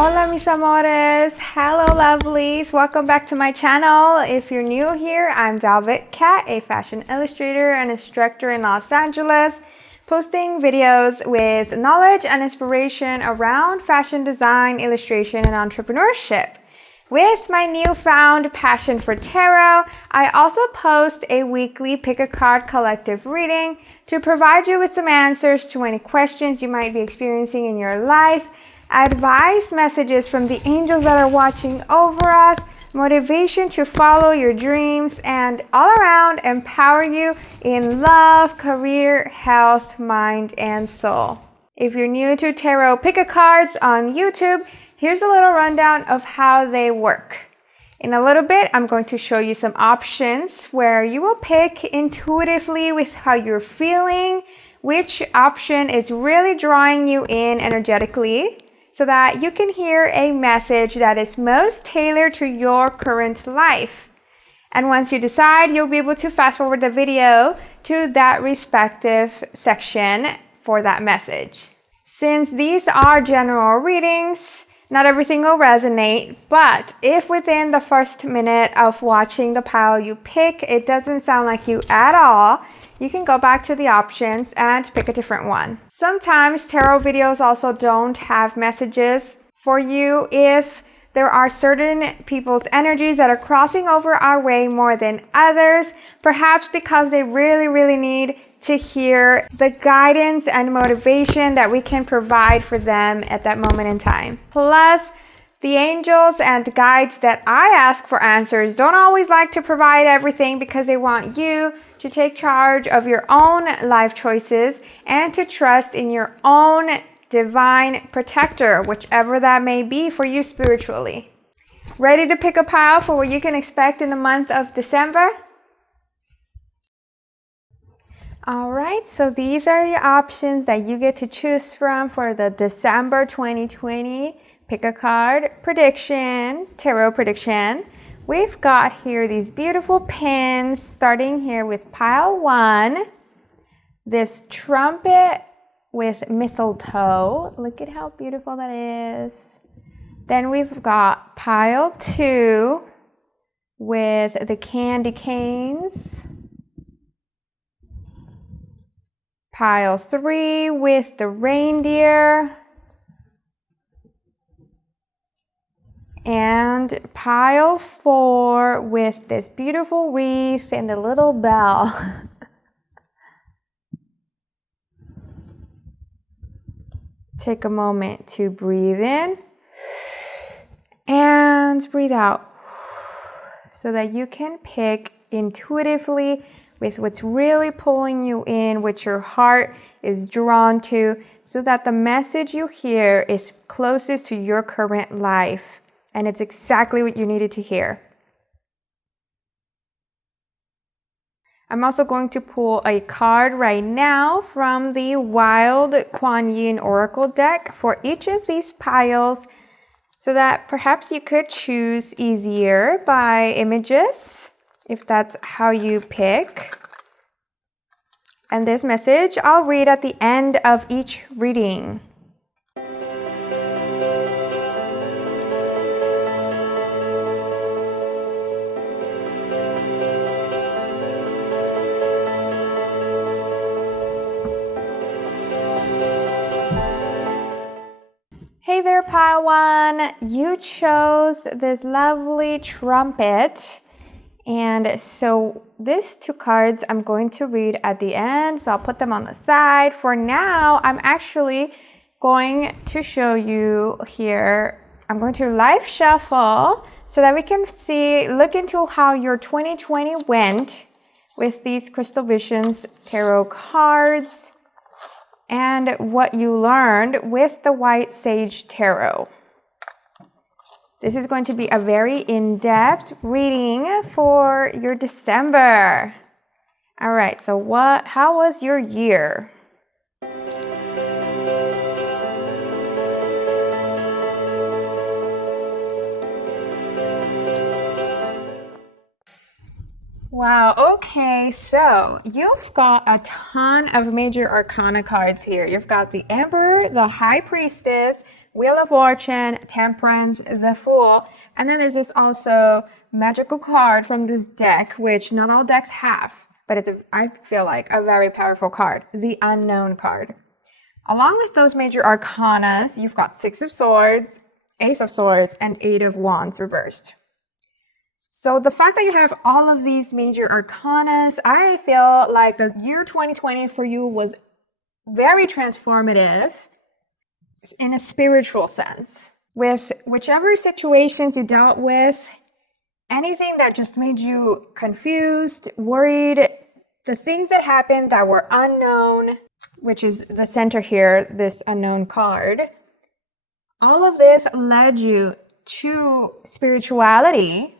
Hola mis amores, hello lovelies, welcome back to my channel. If you're new here, I'm Velvet Cat, a fashion illustrator and instructor in Los Angeles, posting videos with knowledge and inspiration around fashion design, illustration, and entrepreneurship. With my newfound passion for tarot, I also post a weekly pick a card collective reading to provide you with some answers to any questions you might be experiencing in your life, advice, messages from the angels that are watching over us, motivation to follow your dreams, and all around empower you in love, career, health, mind, and soul. If you're new to tarot pick-a-cards on YouTube, here's a little rundown of how they work. In a little bit, I'm going to show you some options where you will pick intuitively with how you're feeling, which option is really drawing you in energetically, so that you can hear a message that is most tailored to your current life. And once you decide, you'll be able to fast forward the video to that respective section for that message. Since these are general readings, not everything will resonate, but if within the first minute of watching the pile you pick, it doesn't sound like you at all, you can go back to the options and pick a different one. Sometimes tarot videos also don't have messages for you if there are certain people's energies that are crossing over our way more than others, perhaps because they really need to hear the guidance and motivation that we can provide for them at that moment in time. Plus, the angels and guides that I ask for answers don't always like to provide everything because they want you to take charge of your own life choices and to trust in your own divine protector, whichever that may be for you spiritually. Ready to pick a pile for what you can expect in the month of December? Alright, so these are the options that you get to choose from for the December 2020 pick a card prediction, tarot prediction. We've got here these beautiful pins, starting here with pile 1. This trumpet with mistletoe. Look at how beautiful that is. Then we've got pile 2 with the candy canes. Pile 3 with the reindeer. And pile 4 with this beautiful wreath and a little bell. Take a moment to breathe in and breathe out so that you can pick intuitively with what's really pulling you in, what your heart is drawn to, so that the message you hear is closest to your current life. And it's exactly what you needed to hear. I'm also going to pull a card right now from the Wild Kuan Yin Oracle deck for each of these piles so that perhaps you could choose easier by images if that's how you pick. And this message I'll read at the end of each reading. Hey there, pile 1. You chose this lovely trumpet. And so these 2 cards I'm going to read at the end. So I'll put them on the side. For now, I'm actually going to show you here. I'm going to live shuffle so that we can look into how your 2020 went with these Crystal Visions tarot cards, and what you learned with the White Sage Tarot. This is going to be a very in-depth reading for your December. All right, so how was your year? Wow, okay, so you've got a ton of major arcana cards here. You've got the Emperor, the High Priestess, Wheel of Fortune, Temperance, the Fool, and then there's this also magical card from this deck, which not all decks have, but I feel like a very powerful card, the Unknown card. Along with those major arcanas, you've got Six of Swords, Ace of Swords, and Eight of Wands reversed. So the fact that you have all of these major arcanas, I feel like the year 2020 for you was very transformative in a spiritual sense. With whichever situations you dealt with, anything that just made you confused, worried, the things that happened that were unknown, which is the center here, this Unknown card, all of this led you to spirituality,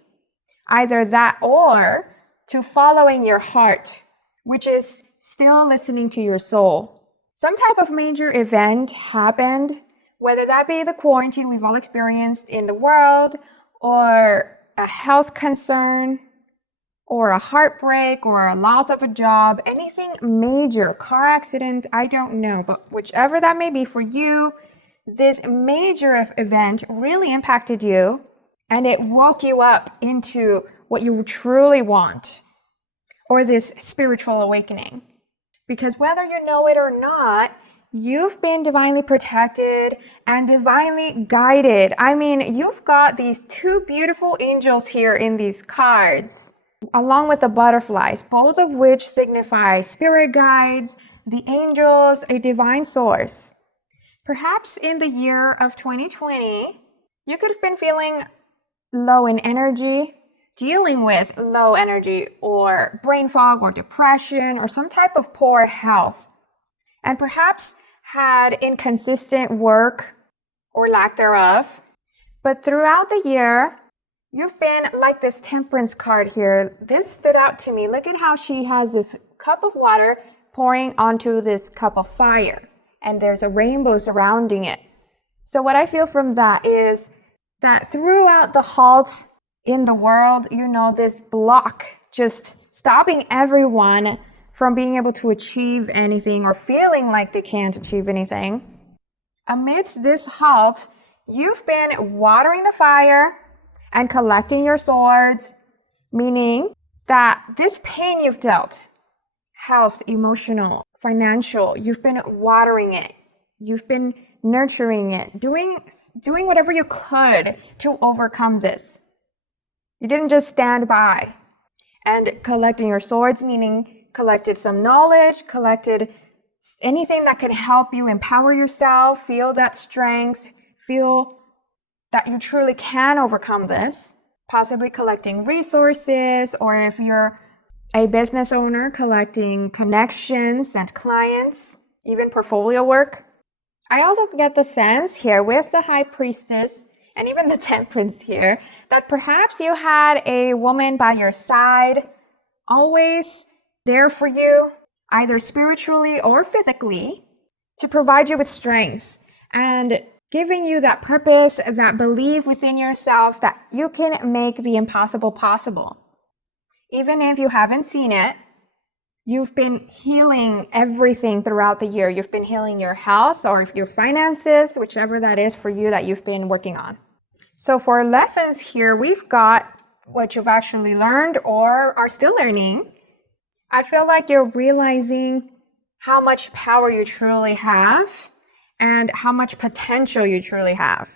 either that or to following your heart, which is still listening to your soul. Some type of major event happened, whether that be the quarantine we've all experienced in the world, or a health concern, or a heartbreak, or a loss of a job, anything major, car accident, I don't know, but whichever that may be for you, this major event really impacted you, and it woke you up into what you truly want, or this spiritual awakening. Because whether you know it or not, you've been divinely protected and divinely guided. I mean, you've got these two beautiful angels here in these cards, along with the butterflies, both of which signify spirit guides, the angels, a divine source. Perhaps in the year of 2020, you could have been feeling low in energy, dealing with low energy or brain fog or depression or some type of poor health, and perhaps had inconsistent work or lack thereof. But throughout the year, you've been like this Temperance card here. This stood out to me. Look at how she has this cup of water pouring onto this cup of fire, and there's a rainbow surrounding it. So what I feel from that is that throughout the halt in the world, this block just stopping everyone from being able to achieve anything or feeling like they can't achieve anything. Amidst this halt, you've been watering the fire and collecting your swords, meaning that this pain you've dealt, health, emotional, financial, you've been watering it. You've been nurturing it, doing whatever you could to overcome this. You didn't just stand by. And collecting your swords, meaning collected some knowledge, collected anything that can help you empower yourself, feel that strength, feel that you truly can overcome this, possibly collecting resources, or if you're a business owner, collecting connections and clients, even portfolio work. I also get the sense here with the High Priestess and even the Temperance here that perhaps you had a woman by your side, always there for you, either spiritually or physically, to provide you with strength and giving you that purpose, that belief within yourself that you can make the impossible possible. Even if you haven't seen it, you've been healing everything throughout the year. You've been healing your health or your finances, whichever that is for you that you've been working on. So for lessons here, we've got what you've actually learned or are still learning. I feel like you're realizing how much power you truly have and how much potential you truly have.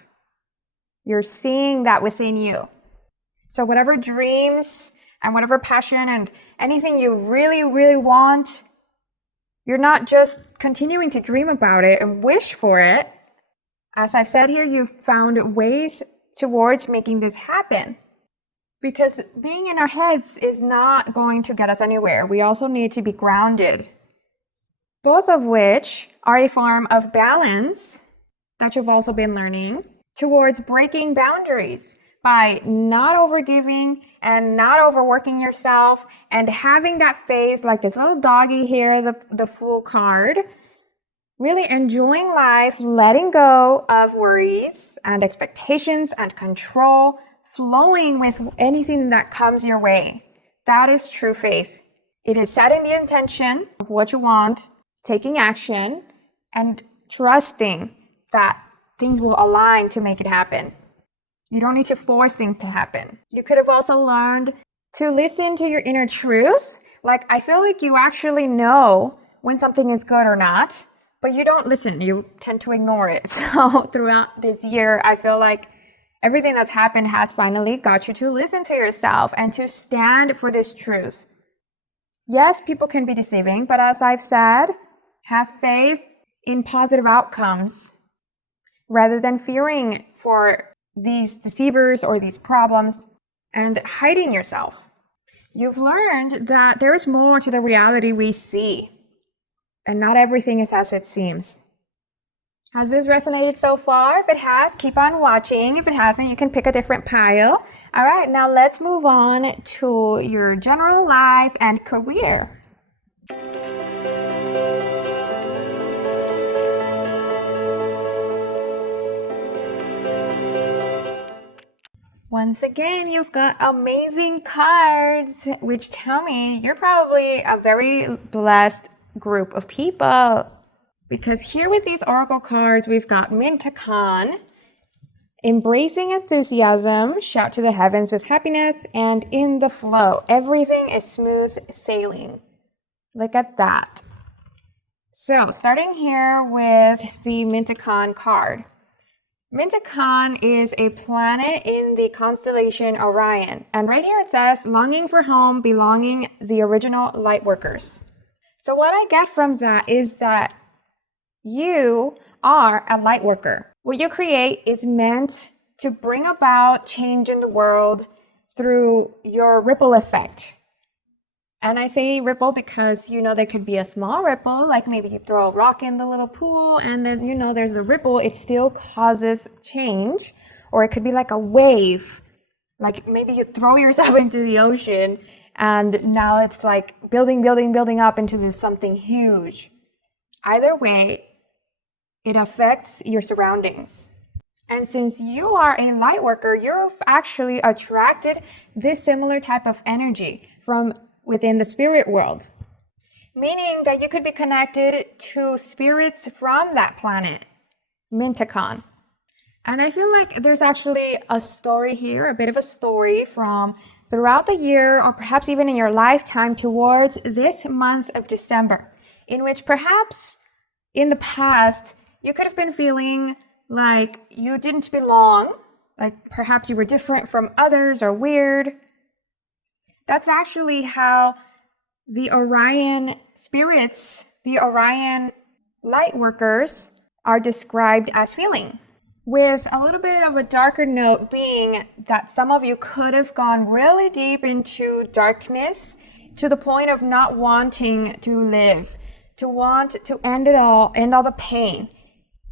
You're seeing that within you. So whatever dreams and whatever passion and anything you really, really want, you're not just continuing to dream about it and wish for it. As I've said here, you've found ways towards making this happen. Because being in our heads is not going to get us anywhere. We also need to be grounded. Both of which are a form of balance that you've also been learning towards breaking boundaries by not overgiving and not overworking yourself and having that faith like this little doggy here, the Fool card, really enjoying life, letting go of worries and expectations and control, flowing with anything that comes your way. That is true faith. It is setting the intention of what you want, taking action, and trusting that things will align to make it happen. You don't need to force things to happen. You could have also learned to listen to your inner truth. Like, I feel like you actually know when something is good or not, but you don't listen. You tend to ignore it. So throughout this year, I feel like everything that's happened has finally got you to listen to yourself and to stand for this truth. Yes, people can be deceiving, but as I've said, have faith in positive outcomes rather than fearing for these deceivers or these problems and hiding yourself. You've learned that there is more to the reality we see, and not everything is as it seems. Has this resonated so far? If it has, keep on watching. If it hasn't, you can pick a different pile. All right, now let's move on to your general life and career. Once again, you've got amazing cards, which tell me you're probably a very blessed group of people. Because here with these oracle cards, we've got Mintakon, embracing enthusiasm, shout to the heavens with happiness, and in the flow. Everything is smooth sailing. Look at that. So, starting here with the Mintakon card. Mintakon is a planet in the constellation Orion. And right here it says, longing for home, belonging the original light workers. So what I get from that is that you are a light worker. What you create is meant to bring about change in the world through your ripple effect. And I say ripple because, there could be a small ripple, like maybe you throw a rock in the little pool and then, there's a ripple. It still causes change. Or it could be like a wave. Like maybe you throw yourself into the ocean and now it's like building up into this something huge. Either way, it affects your surroundings. And since you are a light worker, you've actually attracted this similar type of energy from within the spirit world, meaning that you could be connected to spirits from that planet, Mintakon. And I feel like there's actually a story here, a bit of a story from throughout the year, or perhaps even in your lifetime towards this month of December, in which perhaps in the past, you could have been feeling like you didn't belong, like perhaps you were different from others or weird. That's actually how the Orion spirits, the Orion light workers are described as feeling. With a little bit of a darker note being that some of you could have gone really deep into darkness to the point of not wanting to live, to want to end it all, end all the pain.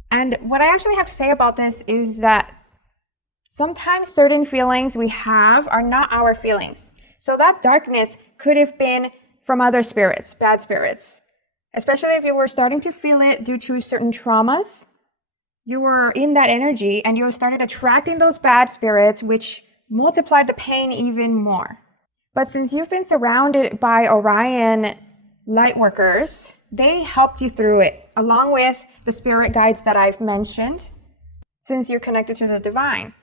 And what I actually have to say about this is that sometimes certain feelings we have are not our feelings. So that darkness could have been from other spirits, bad spirits, especially if you were starting to feel it due to certain traumas. You were in that energy and you started attracting those bad spirits, which multiplied the pain even more. But since you've been surrounded by Orion light workers, they helped you through it, along with the spirit guides that I've mentioned, since you're connected to the divine.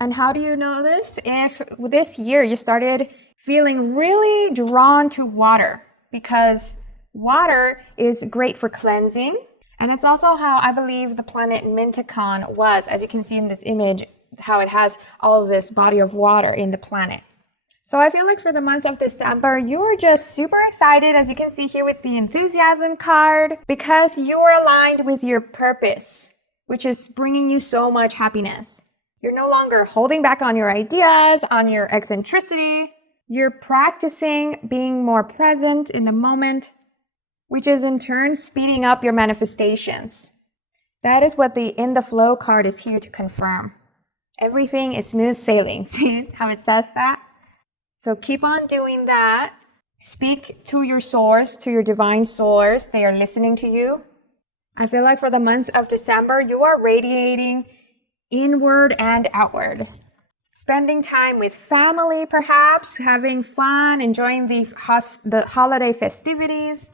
And how do you know this? If this year you started feeling really drawn to water, because water is great for cleansing. And it's also how I believe the planet Mintakon was, as you can see in this image, how it has all of this body of water in the planet. So I feel like for the month of December, you are just super excited, as you can see here with the enthusiasm card, because you are aligned with your purpose, which is bringing you so much happiness. You're no longer holding back on your ideas, on your eccentricity. You're practicing being more present in the moment, which is in turn speeding up your manifestations. That is what the In the Flow card is here to confirm. Everything is smooth sailing. See how it says that? So keep on doing that. Speak to your source, to your divine source. They are listening to you. I feel like for the month of December, you are radiating inward and outward. Spending time with family, perhaps, having fun, enjoying the holiday festivities.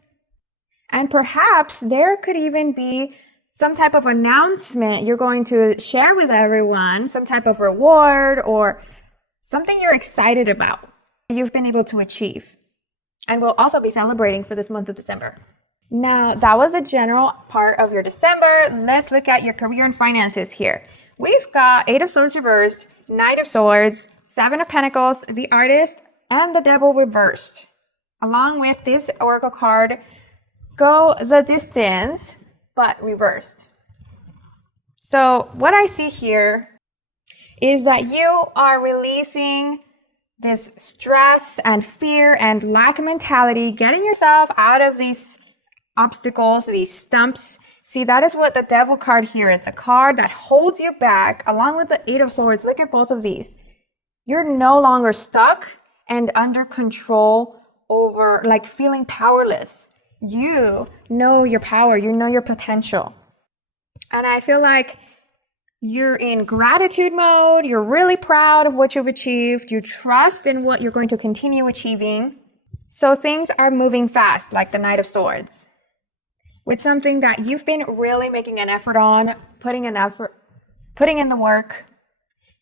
And perhaps there could even be some type of announcement you're going to share with everyone, some type of reward or something you're excited about you've been able to achieve. And we'll also be celebrating for this month of December. Now, that was a general part of your December. Let's look at your career and finances here. We've got 8 of Swords reversed, Knight of Swords, 7 of Pentacles, the Artist, and the Devil reversed. Along with this Oracle card, Go the Distance, but reversed. So what I see here is that you are releasing this stress and fear and lack mentality, getting yourself out of these obstacles, these stumps. See, that is what the Devil card here is. A card that holds you back along with the 8 of Swords. Look at both of these. You're no longer stuck and under control over, like, feeling powerless. You know your power. You know your potential. And I feel like you're in gratitude mode. You're really proud of what you've achieved. You trust in what you're going to continue achieving. So things are moving fast, like the Knight of Swords. With something that you've been really making an effort on, putting in the work.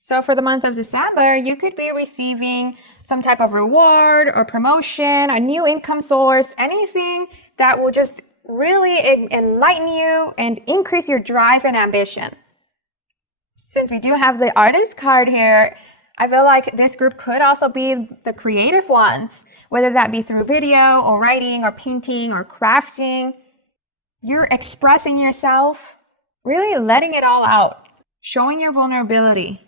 So for the month of December, you could be receiving some type of reward or promotion, a new income source, anything that will just really enlighten you and increase your drive and ambition. Since we do have the Artist card here, I feel like this group could also be the creative ones, whether that be through video or writing or painting or crafting. You're expressing yourself, really letting it all out, showing your vulnerability,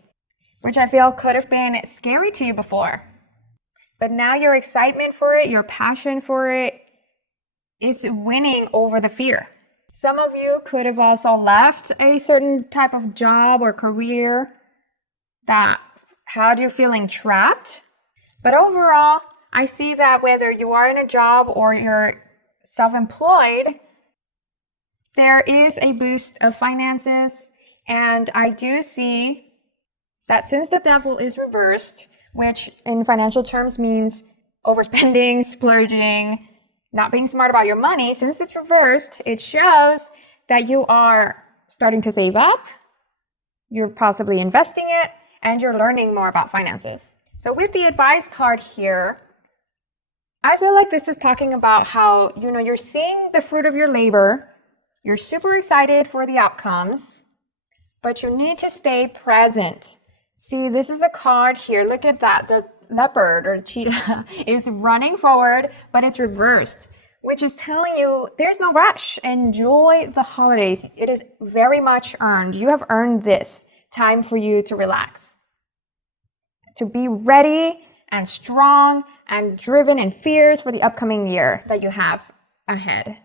which I feel could have been scary to you before. But now your excitement for it, your passion for it is winning over the fear. Some of you could have also left a certain type of job or career that had you feeling trapped. But overall, I see that whether you are in a job or you're self-employed, there is a boost of finances. And I do see that since the Devil is reversed, which in financial terms means overspending, splurging, not being smart about your money, since it's reversed, it shows that you are starting to save up, you're possibly investing it, and you're learning more about finances. So with the Advice card here, I feel like this is talking about how, you're seeing the fruit of your labor, you're super excited for the outcomes, but you need to stay present. See, this is a card here. Look at that. The leopard or cheetah is running forward, but it's reversed, which is telling you there's no rush. Enjoy the holidays. It is very much earned. You have earned this time for you to relax, to be ready and strong and driven and fierce for the upcoming year that you have ahead.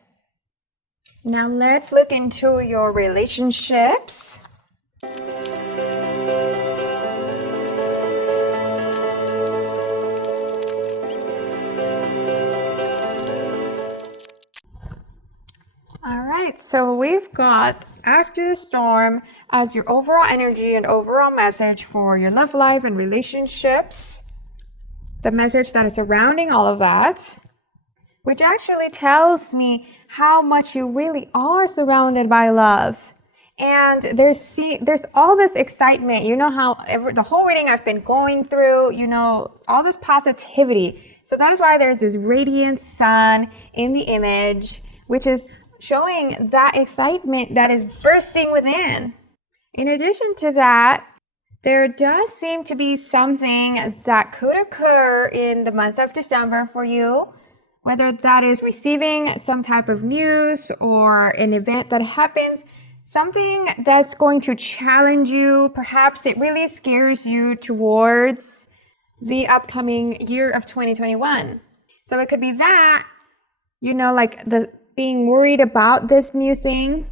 Now let's look into your relationships. All right, so we've got After the Storm as your overall energy and overall message for your love life and relationships. The message that is surrounding all of that, which actually tells me how much you really are surrounded by love. And there's all this excitement. You know how the whole reading I've been going through, all this positivity. So that is why there's this radiant sun in the image, which is showing that excitement that is bursting within. In addition to that, there does seem to be something that could occur in the month of December for you, whether that is receiving some type of news or an event that happens, something that's going to challenge you. Perhaps it really scares you towards the upcoming year of 2021. So it could be that, like the being worried about this new thing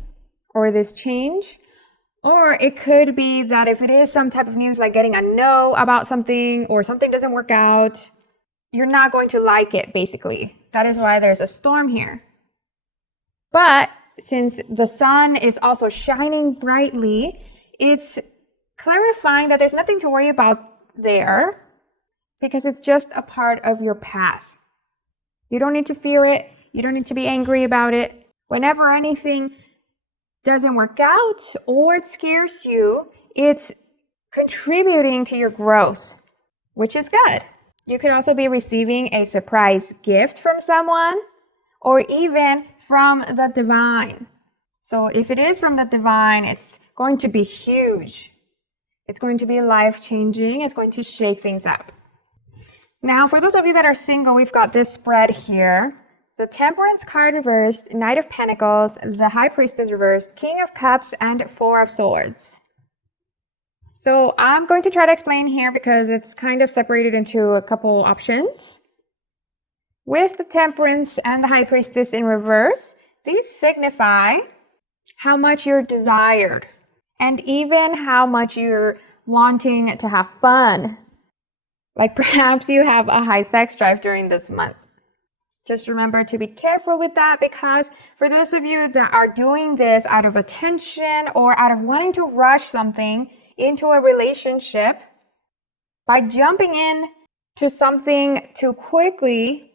or this change. Or it could be that if it is some type of news like getting a no about something or something doesn't work out, you're not going to like it, basically. That is why there's a storm here. But since the sun is also shining brightly, it's clarifying that there's nothing to worry about there because it's just a part of your path. You don't need to fear it. You don't need to be angry about it. Whenever anything doesn't work out or it scares you, it's contributing to your growth, which is good. You could also be receiving a surprise gift from someone or even from the divine. So if it is from the divine, it's going to be huge. It's going to be life-changing. It's going to shake things up. Now, for those of you that are single, we've got this spread here. The Temperance card reversed, Knight of Pentacles, the High Priestess reversed, King of Cups, and Four of Swords. So I'm going to try to explain here because it's kind of separated into a couple options. With the Temperance and the High Priestess in reverse, these signify how much you're desired and even how much you're wanting to have fun. Like perhaps you have a high sex drive during this month. Just remember to be careful with that, because for those of you that are doing this out of attention or out of wanting to rush something into a relationship, by jumping in to something too quickly,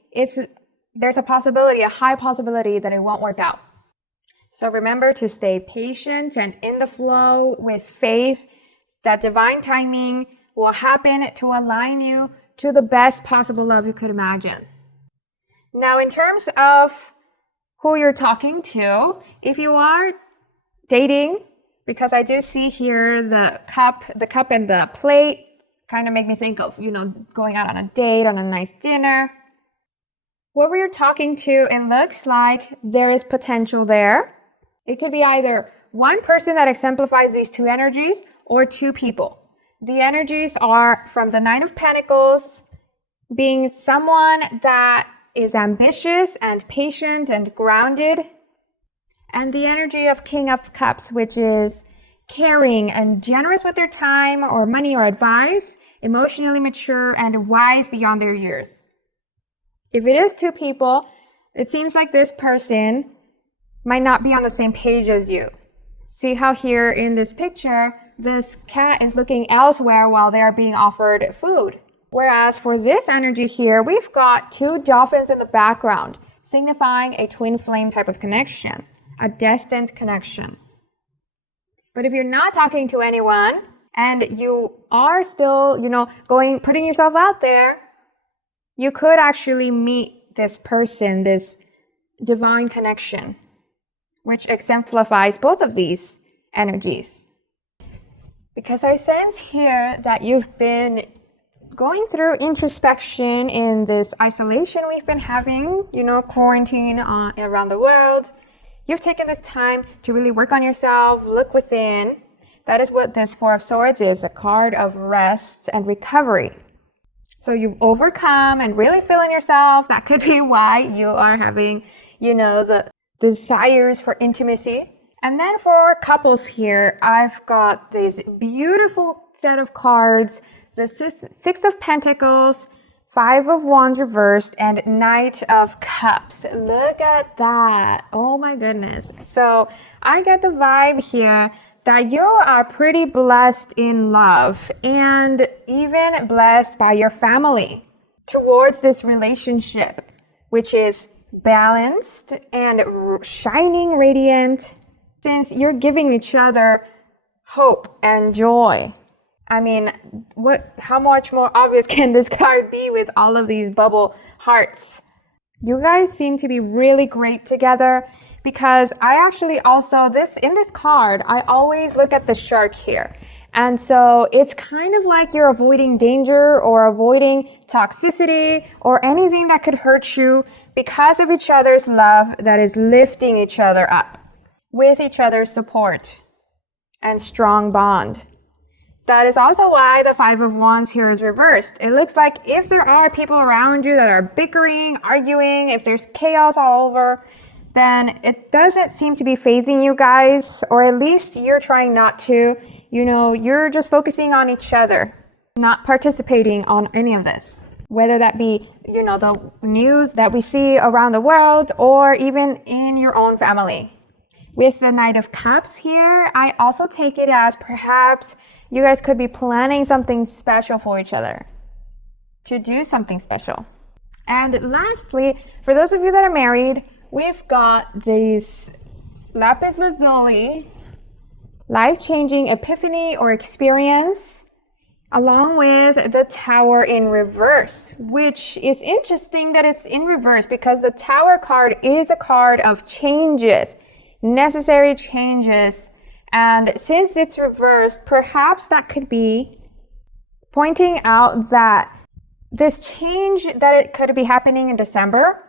there's a high possibility that it won't work out. So remember to stay patient and in the flow with faith that divine timing will happen to align you to the best possible love you could imagine. Now, in terms of who you're talking to, if you are dating, because I do see here the cup and the plate kind of make me think of, going out on a date, on a nice dinner. Whoever you're talking to, it looks like there is potential there. It could be either one person that exemplifies these two energies or two people. The energies are from the Nine of Pentacles, being someone that is ambitious and patient and grounded, and the energy of King of Cups, which is caring and generous with their time or money or advice, emotionally mature and wise beyond their years. If it is two people, it seems like this person might not be on the same page as you. See how here in this picture, this cat is looking elsewhere while they are being offered food. Whereas for this energy here, we've got two dolphins in the background, signifying a twin flame type of connection, a destined connection. But if you're not talking to anyone and you are still, putting yourself out there, you could actually meet this person, this divine connection, which exemplifies both of these energies. Because I sense here that you've been going through introspection in this isolation we've been having, quarantine around the world. You've taken this time to really work on yourself, look within. That is what this Four of Swords is, a card of rest and recovery. So you've overcome and really feeling yourself. That could be why you are having, the desires for intimacy. And then for couples here, I've got this beautiful set of cards, the Six of Pentacles, Five of Wands reversed, and Knight of Cups. Look at that. Oh my goodness. So I get the vibe here that you are pretty blessed in love and even blessed by your family towards this relationship, which is balanced and shining radiant, since you're giving each other hope and joy. I mean, how much more obvious can this card be with all of these bubble hearts? You guys seem to be really great together, because I actually also, in this card, I always look at the shark here. And so it's kind of like you're avoiding danger or avoiding toxicity or anything that could hurt you because of each other's love that is lifting each other up with each other's support and strong bond. That is also why the Five of Wands here is reversed. It looks like if there are people around you that are bickering, arguing, if there's chaos all over, then it doesn't seem to be phasing you guys, or at least you're trying not to. You're just focusing on each other, not participating on any of this. Whether that be, the news that we see around the world or even in your own family. With the Knight of Cups here, I also take it as perhaps you guys could be planning something special for each other, to do something special. And lastly, for those of you that are married, we've got these lapis lazuli, life-changing epiphany or experience, along with the Tower in reverse, which is interesting that it's in reverse because the Tower card is a card of changes, necessary changes. And since it's reversed, perhaps that could be pointing out that this change that it could be happening in December,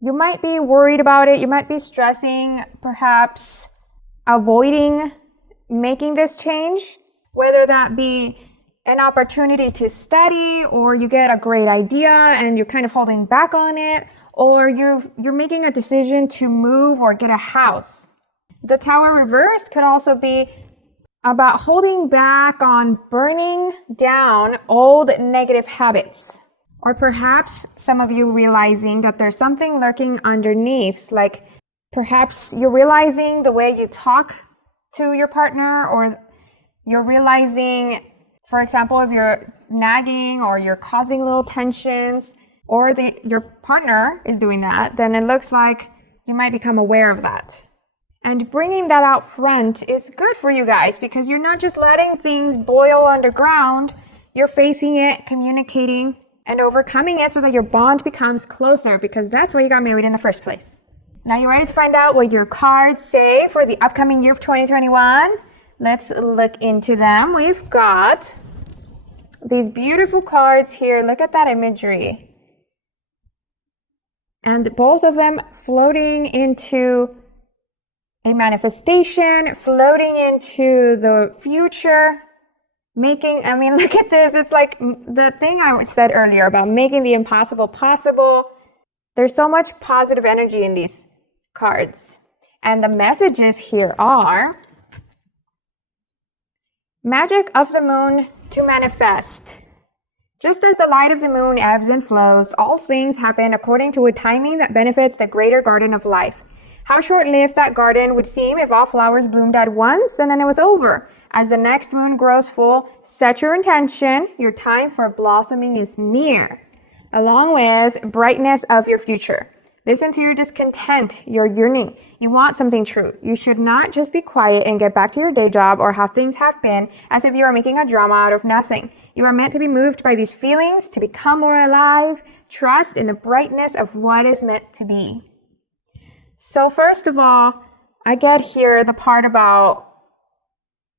you might be worried about it. You might be stressing, perhaps avoiding making this change, whether that be an opportunity to study, or you get a great idea and you're kind of holding back on it, or you're making a decision to move or get a house. The Tower reverse could also be about holding back on burning down old negative habits. Or perhaps some of you realizing that there's something lurking underneath, like perhaps you're realizing the way you talk to your partner, or you're realizing, for example, if you're nagging or you're causing little tensions, or your partner is doing that, then it looks like you might become aware of that. And bringing that out front is good for you guys because you're not just letting things boil underground, you're facing it, communicating, and overcoming it so that your bond becomes closer, because that's why you got married in the first place. Now you ready to find out what your cards say for the upcoming year of 2021? Let's look into them. We've got these beautiful cards here. Look at that imagery. And both of them floating into a manifestation, floating into the future, look at this. It's like the thing I said earlier about making the impossible possible. There's so much positive energy in these cards. And the messages here are: magic of the moon to manifest. Just as the light of the moon ebbs and flows, all things happen according to a timing that benefits the greater garden of life. How short-lived that garden would seem if all flowers bloomed at once and then it was over. As the next moon grows full, set your intention. Your time for blossoming is near, along with brightness of your future. Listen to your discontent, your yearning. You want something true. You should not just be quiet and get back to your day job or how things have been as if you are making a drama out of nothing. You are meant to be moved by these feelings, to become more alive. Trust in the brightness of what is meant to be. So first of all, I get here the part about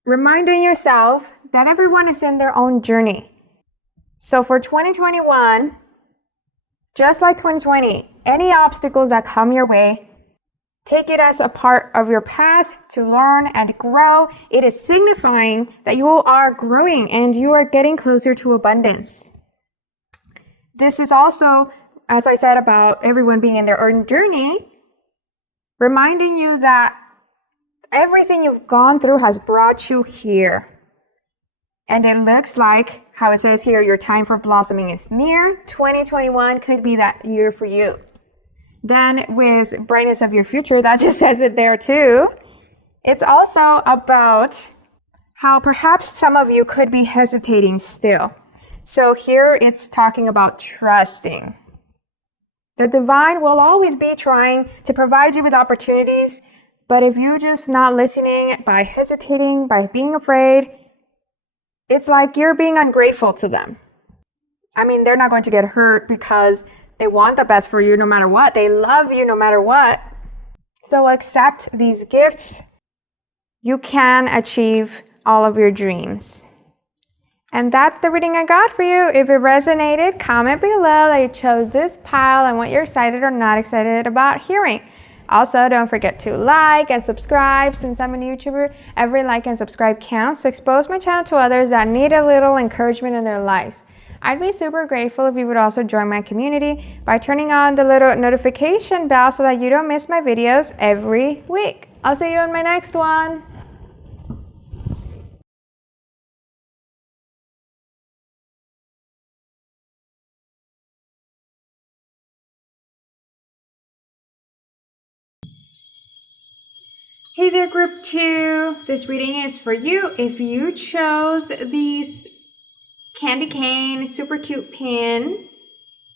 reminding yourself that everyone is in their own journey. So for 2021, just like 2020, any obstacles that come your way, take it as a part of your path to learn and grow. It is signifying that you are growing and you are getting closer to abundance. This is also, as I said about everyone being in their own journey, reminding you that everything you've gone through has brought you here. And it looks like how it says here, your time for blossoming is near. 2021 could be that year for you. Then with brightness of your future, that just says it there too. It's also about how perhaps some of you could be hesitating still. So here it's talking about trusting. The divine will always be trying to provide you with opportunities, but if you're just not listening, by hesitating, by being afraid, it's like you're being ungrateful to them. I mean, they're not going to get hurt because they want the best for you no matter what. They love you no matter what. So accept these gifts. You can achieve all of your dreams. And that's the reading I got for you. If it resonated, comment below that you chose this pile and what you're excited or not excited about hearing. Also, don't forget to like and subscribe. Since I'm a YouTuber, every like and subscribe counts to expose my channel to others that need a little encouragement in their lives. I'd be super grateful if you would also join my community by turning on the little notification bell so that you don't miss my videos every week. I'll see you in my next one. Hey there, group 2. This reading is for you if you chose these candy cane super cute pin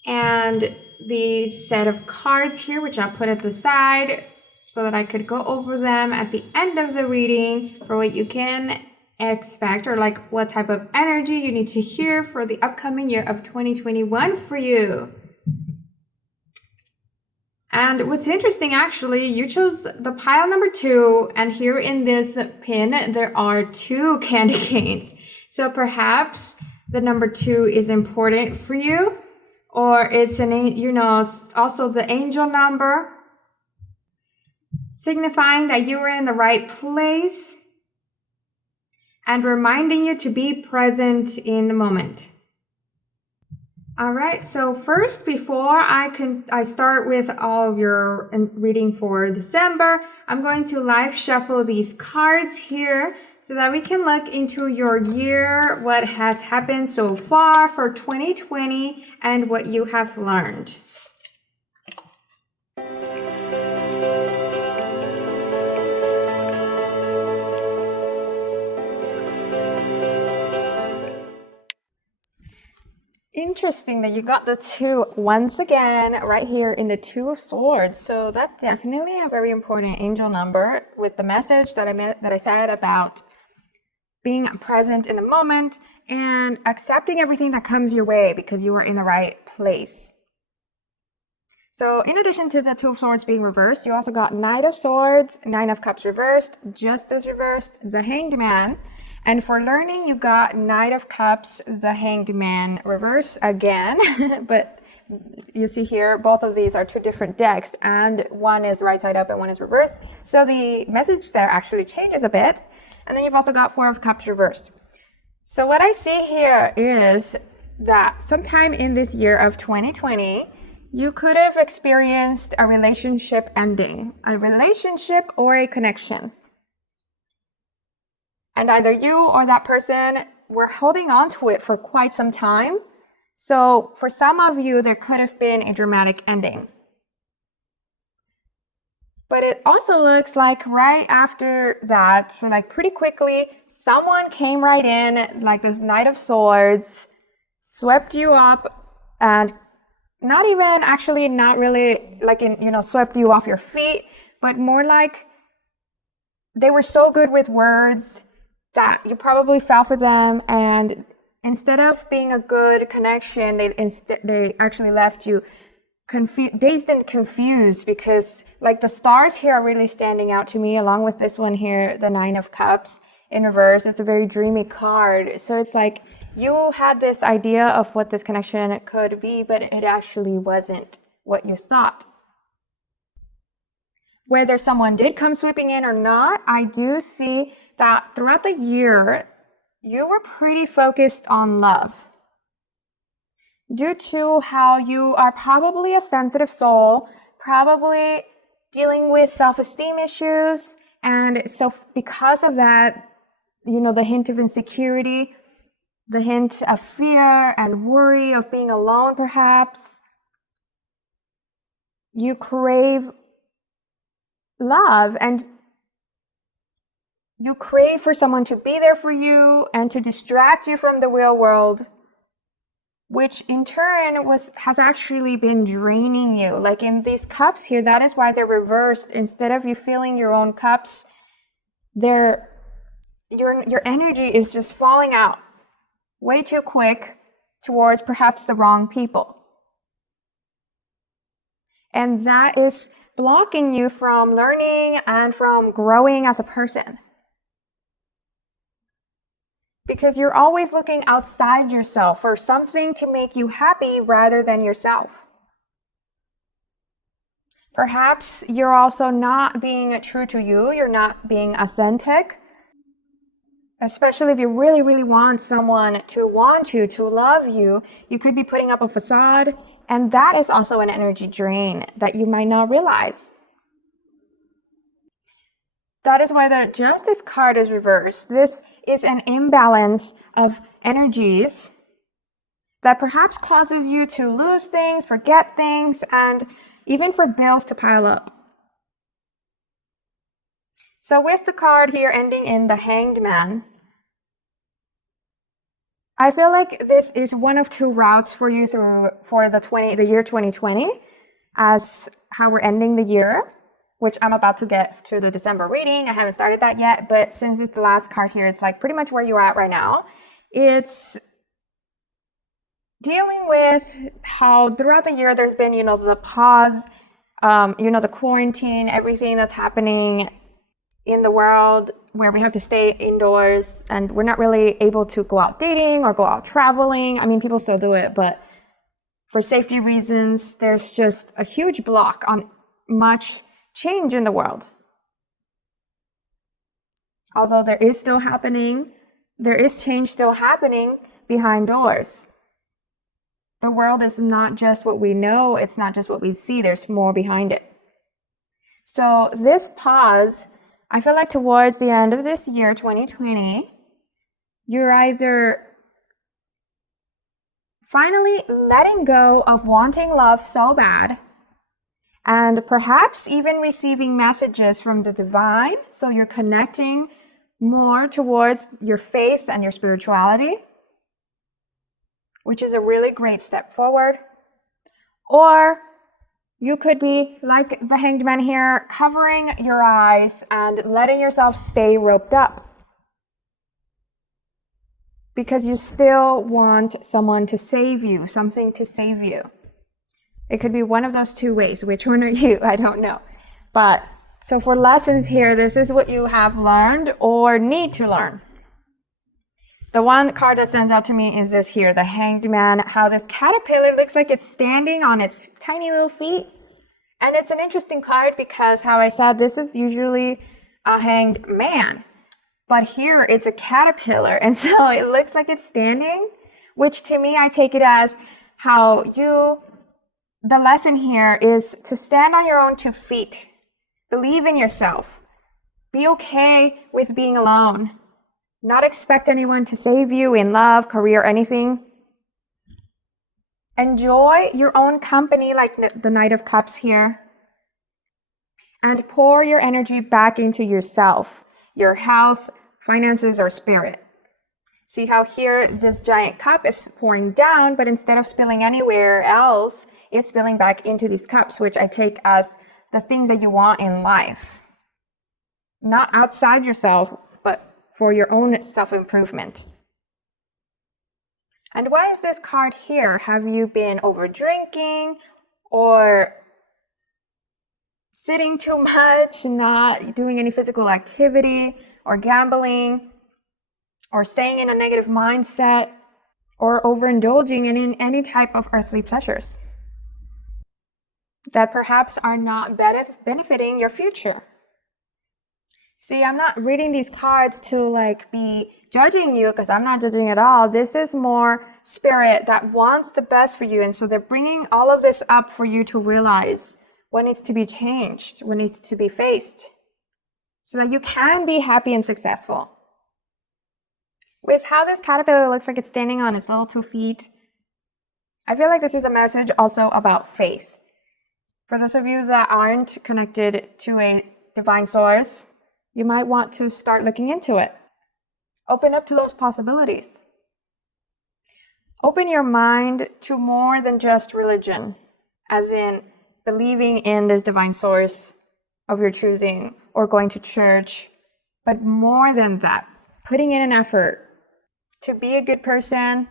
and the set of cards here, which I'll put at the side. so that I could go over them at the end of the reading for what you can expect, or like what type of energy you need to hear for the upcoming year of 2021 for you. And what's interesting, actually, you chose the pile number 2, and here in this pin there are 2 candy canes. So perhaps the number 2 is important for you, or it's also the angel number, signifying that you were in the right place and reminding you to be present in the moment. All right, so first, before I start with all of your reading for December, I'm going to live shuffle these cards here so that we can look into your year, what has happened so far for 2020, and what you have learned. Interesting that you got the 2 once again right here in the 2 of Swords. So that's definitely a very important angel number, with the message that I said about being present in the moment and accepting everything that comes your way because you are in the right place. So in addition to the 2 of Swords being reversed, you also got Knight of Swords, 9 of Cups reversed, Justice reversed, the Hanged Man. And for learning, you got Knight of Cups, the Hanged Man reverse again. But you see here, both of these are 2 different decks, and one is right side up and one is reversed. So the message there actually changes a bit. And then you've also got 4 of Cups reversed. So what I see here is that sometime in this year of 2020, you could have experienced a relationship ending, a relationship or a connection. And either you or that person were holding on to it for quite some time. So for some of you, there could have been a dramatic ending. But it also looks like right after that, so like pretty quickly, someone came right in, like the Knight of Swords, swept you up, and not really like swept you off your feet, but more like they were so good with words that you probably fell for them, and instead of being a good connection, they actually left you dazed and confused, because like the stars here are really standing out to me, along with this one here, the 9 of Cups in reverse. It's a very dreamy card. So it's like you had this idea of what this connection could be, but it actually wasn't what you thought. Whether someone did come sweeping in or not, I do see that throughout the year, you were pretty focused on love. Due to how you are probably a sensitive soul, probably dealing with self-esteem issues, and so because of that, the hint of insecurity, the hint of fear and worry of being alone perhaps, you crave love, and you crave for someone to be there for you and to distract you from the real world, which in turn has actually been draining you. Like in these cups here, that is why they're reversed. Instead of you filling your own cups, your energy is just falling out way too quick towards perhaps the wrong people. And that is blocking you from learning and from growing as a person. Because you're always looking outside yourself for something to make you happy rather than yourself. Perhaps you're also not being true to you. You're not being authentic. Especially if you really, really want someone to want you, to love you, you could be putting up a facade. And that is also an energy drain that you might not realize. That is why the Justice card is reversed. This is an imbalance of energies that perhaps causes you to lose things, forget things, and even for bills to pile up. So with the card here ending in the Hanged Man, I feel like this is one of 2 routes for you for the year 2020, as how we're ending the year. which I'm about to get to the December reading. I haven't started that yet, but since it's the last card here, it's like pretty much where you're at right now. It's dealing with how throughout the year there's been, the pause, the quarantine, everything that's happening in the world where we have to stay indoors and we're not really able to go out dating or go out traveling. I mean, people still do it, but for safety reasons, there's just a huge block on much change in the world. Although there is change still happening behind doors. The world is not just what we know, it's not just what we see, there's more behind it. So this pause, I feel like towards the end of this year, 2020, you're either finally letting go of wanting love so bad, and perhaps even receiving messages from the divine, so you're connecting more towards your faith and your spirituality, which is a really great step forward. Or you could be like the Hanged Man here, covering your eyes and letting yourself stay roped up because you still want someone to save you, something to save you. It could be one of those two ways. Which one are you? I don't know. But so for lessons here, this is what you have learned or need to learn. The one card that stands out to me is this here, the Hanged Man, how this caterpillar looks like it's standing on its tiny little feet. And it's an interesting card because, how I said, this is usually a hanged man. But here it's a caterpillar, and so it looks like it's standing, which to me, I take it as how the lesson here is to stand on your own 2 feet. Believe in yourself. Be okay with being alone. Not expect anyone to save you in love, career, anything. Enjoy your own company like the Knight of Cups here. And pour your energy back into yourself, your health, finances, or spirit. See how here this giant cup is pouring down, but instead of spilling anywhere else, it's spilling back into these cups, which I take as the things that you want in life. Not outside yourself, but for your own self-improvement. And why is this card here? Have you been over drinking or sitting too much, not doing any physical activity or gambling or staying in a negative mindset or overindulging in any type of earthly pleasures that perhaps are not benefiting your future? See, I'm not reading these cards to be judging you, because I'm not judging at all. This is more spirit that wants the best for you. And so they're bringing all of this up for you to realize what needs to be changed, what needs to be faced, so that you can be happy and successful. With how this caterpillar looks like it's standing on its little 2 feet, I feel like this is a message also about faith. For those of you that aren't connected to a divine source, you might want to start looking into it. Open up to those possibilities. Open your mind to more than just religion, as in believing in this divine source of your choosing or going to church, but more than that, putting in an effort to be a good person,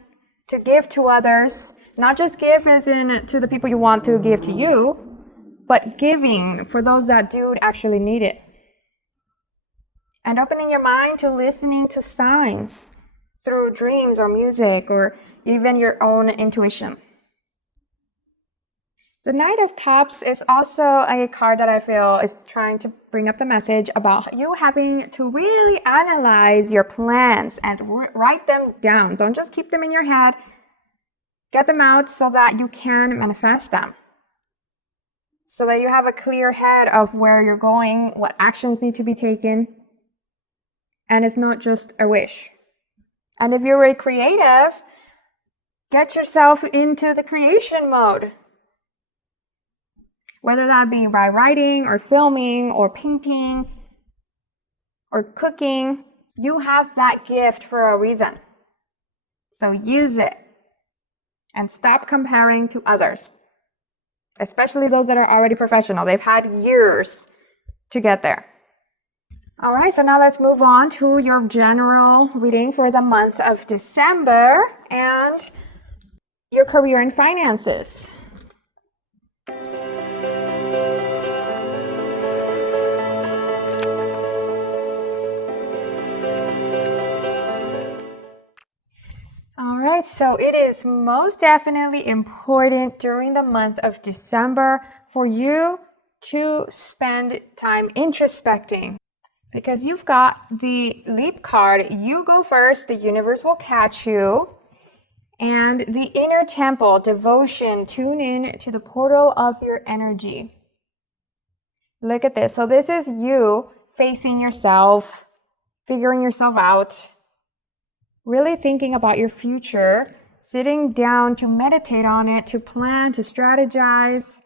to give to others, not just give as in to the people you want to give to you, but giving for those that do actually need it. And opening your mind to listening to signs through dreams or music or even your own intuition. The Knight of Cups is also a card that I feel is trying to bring up the message about you having to really analyze your plans and write them down. Don't just keep them in your head. Get them out so that you can manifest them. So that you have a clear head of where you're going, what actions need to be taken. And it's not just a wish. And if you're a creative, get yourself into the creation mode. Whether that be by writing or filming or painting or cooking, you have that gift for a reason. So use it and stop comparing to others, especially those that are already professional. They've had years to get there. All right, so now let's move on to your general reading for the month of December and your career and finances. All right, so it is most definitely important during the month of December for you to spend time introspecting. Because you've got the leap card, you go first, the universe will catch you. And the inner temple, devotion, tune in to the portal of your energy. Look at this. So this is you facing yourself, figuring yourself out, really thinking about your future, sitting down to meditate on it, to plan, to strategize.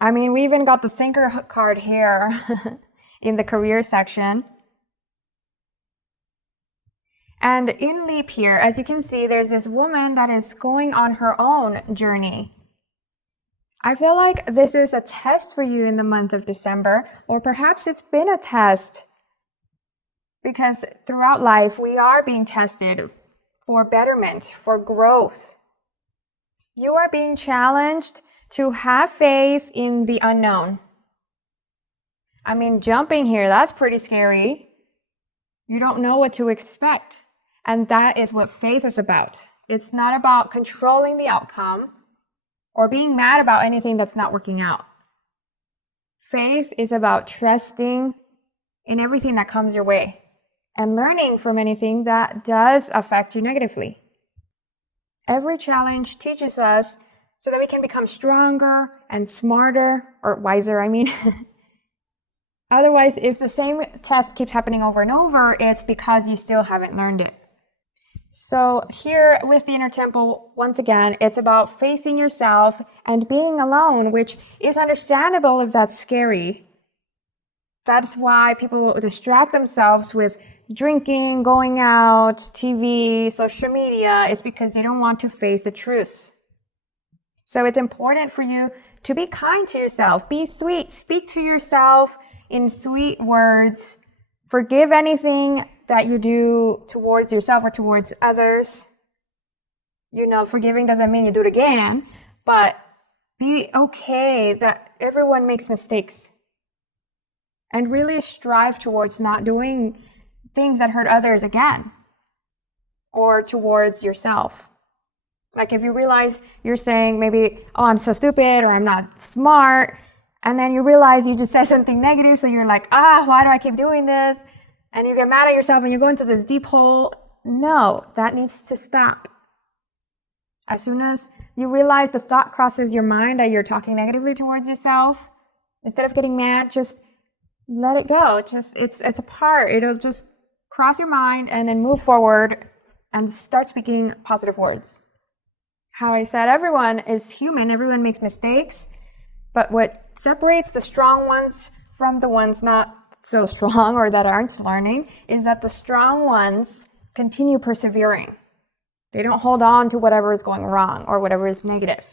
I mean, we even got the thinker card here. In the career section. And in leap here, as you can see, there's this woman that is going on her own journey. I feel like this is a test for you in the month of December, or perhaps it's been a test. Because throughout life, we are being tested for betterment, for growth. You are being challenged to have faith in the unknown. I mean, jumping here, that's pretty scary. You don't know what to expect. And that is what faith is about. It's not about controlling the outcome or being mad about anything that's not working out. Faith is about trusting in everything that comes your way and learning from anything that does affect you negatively. Every challenge teaches us so that we can become stronger and smarter, or wiser, I mean. Otherwise, if the same test keeps happening over and over, it's because you still haven't learned it. So here with the inner temple, once again, it's about facing yourself and being alone, which is understandable if that's scary. That's why people distract themselves with drinking, going out, TV, social media. It's because they don't want to face the truth. So it's important for you to be kind to yourself, be sweet, speak to yourself in sweet words, forgive anything that you do towards yourself or towards others. You know, forgiving doesn't mean you do it again, but be okay that everyone makes mistakes. And really strive towards not doing things that hurt others again, or towards yourself. Like if you realize you're saying maybe, oh, I'm so stupid, or I'm not smart, and then you realize you just said something negative, so you're like, why do I keep doing this? And you get mad at yourself and you go into this deep hole. No, that needs to stop. As soon as you realize the thought crosses your mind that you're talking negatively towards yourself, instead of getting mad, just let it go. It's a part. It'll just cross your mind and then move forward and start speaking positive words. How I said, everyone is human. Everyone makes mistakes. But what separates the strong ones from the ones not so strong or that aren't learning is that the strong ones continue persevering. They don't hold on to whatever is going wrong or whatever is negative.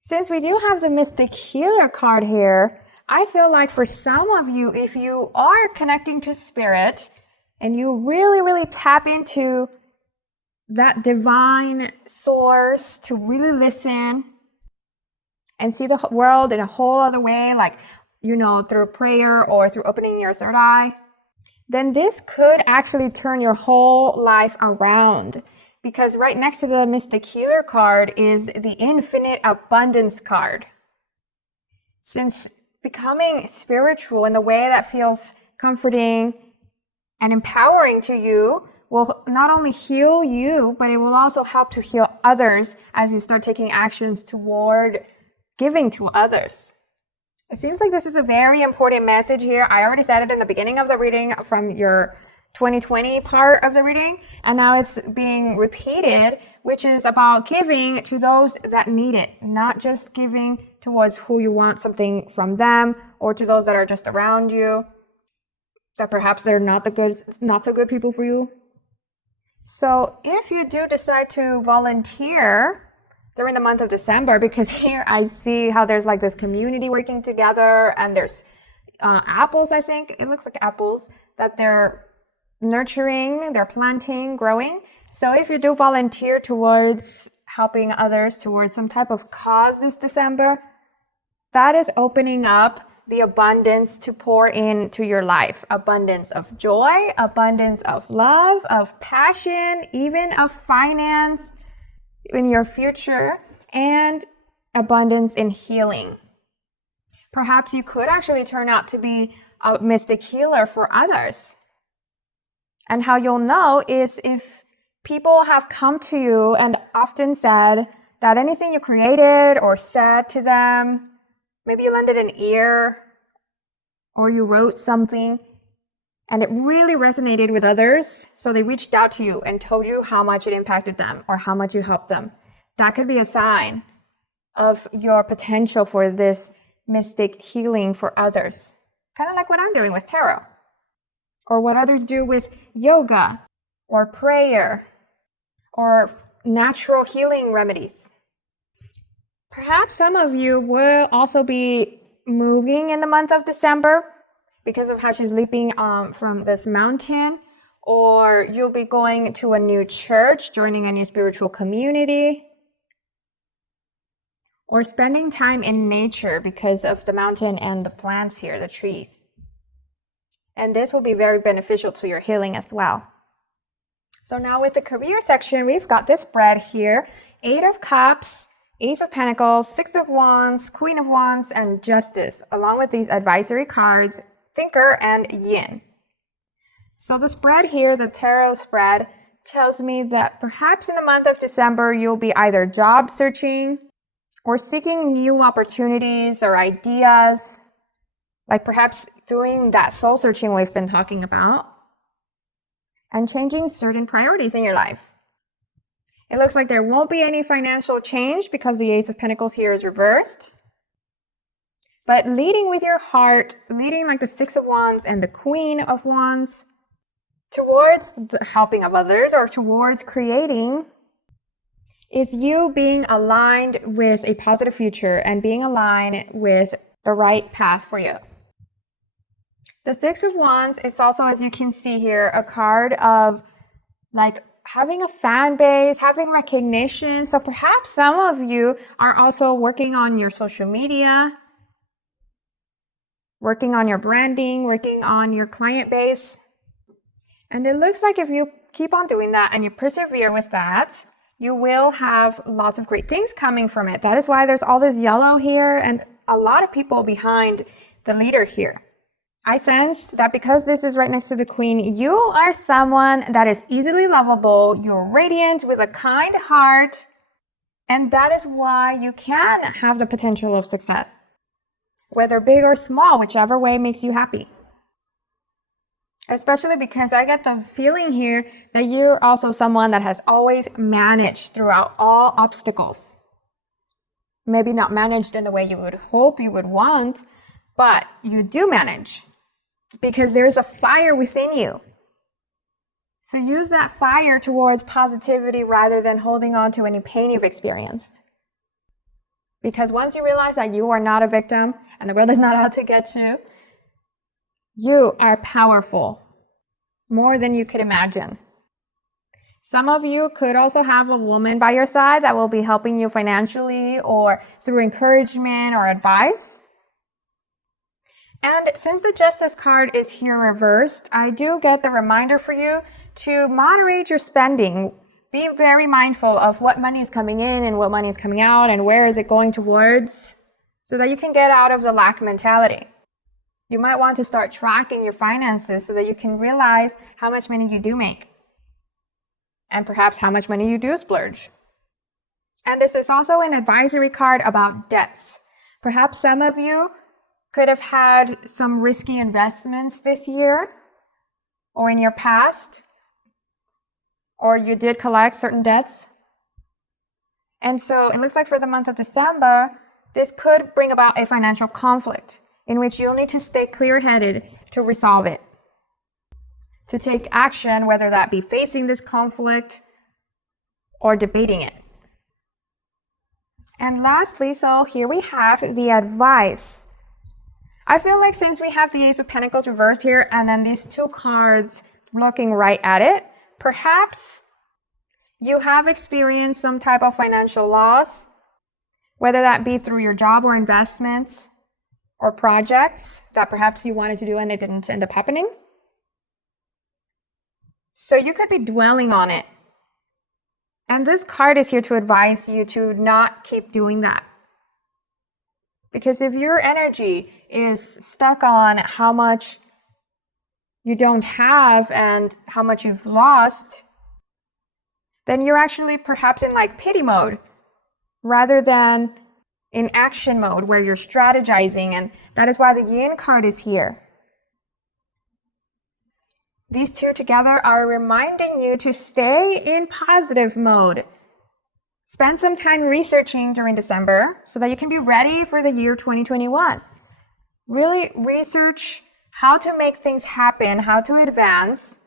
Since we do have the Mystic Healer card here, I feel like for some of you, if you are connecting to spirit and you really, really tap into that divine source to really listen and see the world in a whole other way, like, you know, through prayer or through opening your third eye, then this could actually turn your whole life around. Because right next to the Mystic Healer card is the Infinite Abundance card. Since becoming spiritual in the way that feels comforting and empowering to you will not only heal you, but it will also help to heal others as you start taking actions toward giving to others. It seems like this is a very important message here. I already said it in the beginning of the reading from your 2020 part of the reading, and now it's being repeated, which is about giving to those that need it, not just giving towards who you want something from them or to those that are just around you, that perhaps they're not so good people for you. So if you do decide to volunteer during the month of December, because here I see how there's like this community working together, and there's apples, I think. It looks like apples that they're nurturing, they're planting, growing. So if you do volunteer towards helping others towards some type of cause this December, that is opening up the abundance to pour into your life. Abundance of joy, abundance of love, of passion, even of finance in your future, and abundance in healing. Perhaps you could actually turn out to be a mystic healer for others. And how you'll know is if people have come to you and often said that anything you created or said to them, maybe you lended an ear or you wrote something and it really resonated with others. So they reached out to you and told you how much it impacted them or how much you helped them. That could be a sign of your potential for this mystic healing for others. Kind of like what I'm doing with tarot, or what others do with yoga or prayer or natural healing remedies. Perhaps some of you will also be moving in the month of December because of how she's leaping from this mountain, or you'll be going to a new church, joining a new spiritual community, or spending time in nature because of the mountain and the plants here, the trees. And this will be very beneficial to your healing as well. So now with the career section, we've got this spread here: 8 of Cups, Ace of Pentacles, 6 of Wands, Queen of Wands, and Justice, along with these advisory cards, Thinker and Yin. So the spread here, the tarot spread, tells me that perhaps in the month of December, you'll be either job searching or seeking new opportunities or ideas, like perhaps doing that soul searching we've been talking about, and changing certain priorities in your life. It looks like there won't be any financial change because the Ace of Pentacles here is reversed. But leading with your heart, leading like the 6 of Wands and the Queen of Wands towards the helping of others or towards creating, is you being aligned with a positive future and being aligned with the right path for you. The 6 of Wands is also, as you can see here, a card of like having a fan base, having recognition. So perhaps some of you are also working on your social media, working on your branding, working on your client base. And it looks like if you keep on doing that and you persevere with that, you will have lots of great things coming from it. That is why there's all this yellow here and a lot of people behind the leader here. I sense that because this is right next to the Queen, you are someone that is easily lovable, you're radiant with a kind heart, and that is why you can have the potential of success, whether big or small, whichever way makes you happy. Especially because I get the feeling here that you're also someone that has always managed throughout all obstacles. Maybe not managed in the way you would hope you would want, but you do manage. It's because there's a fire within you. So use that fire towards positivity rather than holding on to any pain you've experienced. Because once you realize that you are not a victim and the world is not out to get you, you are powerful, more than you could imagine. Some of you could also have a woman by your side that will be helping you financially or through encouragement or advice. And since the Justice card is here reversed, I do get the reminder for you to moderate your spending. Be very mindful of what money is coming in and what money is coming out and where is it going towards, so that you can get out of the lack mentality. You might want to start tracking your finances so that you can realize how much money you do make and perhaps how much money you do splurge. And this is also an advisory card about debts. Perhaps some of you could have had some risky investments this year or in your past, or you did collect certain debts. And so it looks like for the month of December, this could bring about a financial conflict in which you'll need to stay clear-headed to resolve it, to take action, whether that be facing this conflict or debating it. And lastly, so here we have the advice. I feel like since we have the Ace of Pentacles reversed here and then these two cards looking right at it, perhaps you have experienced some type of financial loss, whether that be through your job or investments or projects that perhaps you wanted to do and it didn't end up happening. So you could be dwelling on it. And this card is here to advise you to not keep doing that. Because if your energy is stuck on how much you don't have and how much you've lost, then you're actually perhaps in like pity mode rather than in action mode where you're strategizing. And that is why the Yin card is here. These two together are reminding you to stay in positive mode. Spend some time researching during December so that you can be ready for the year 2021. Really research how to make things happen, how to advance.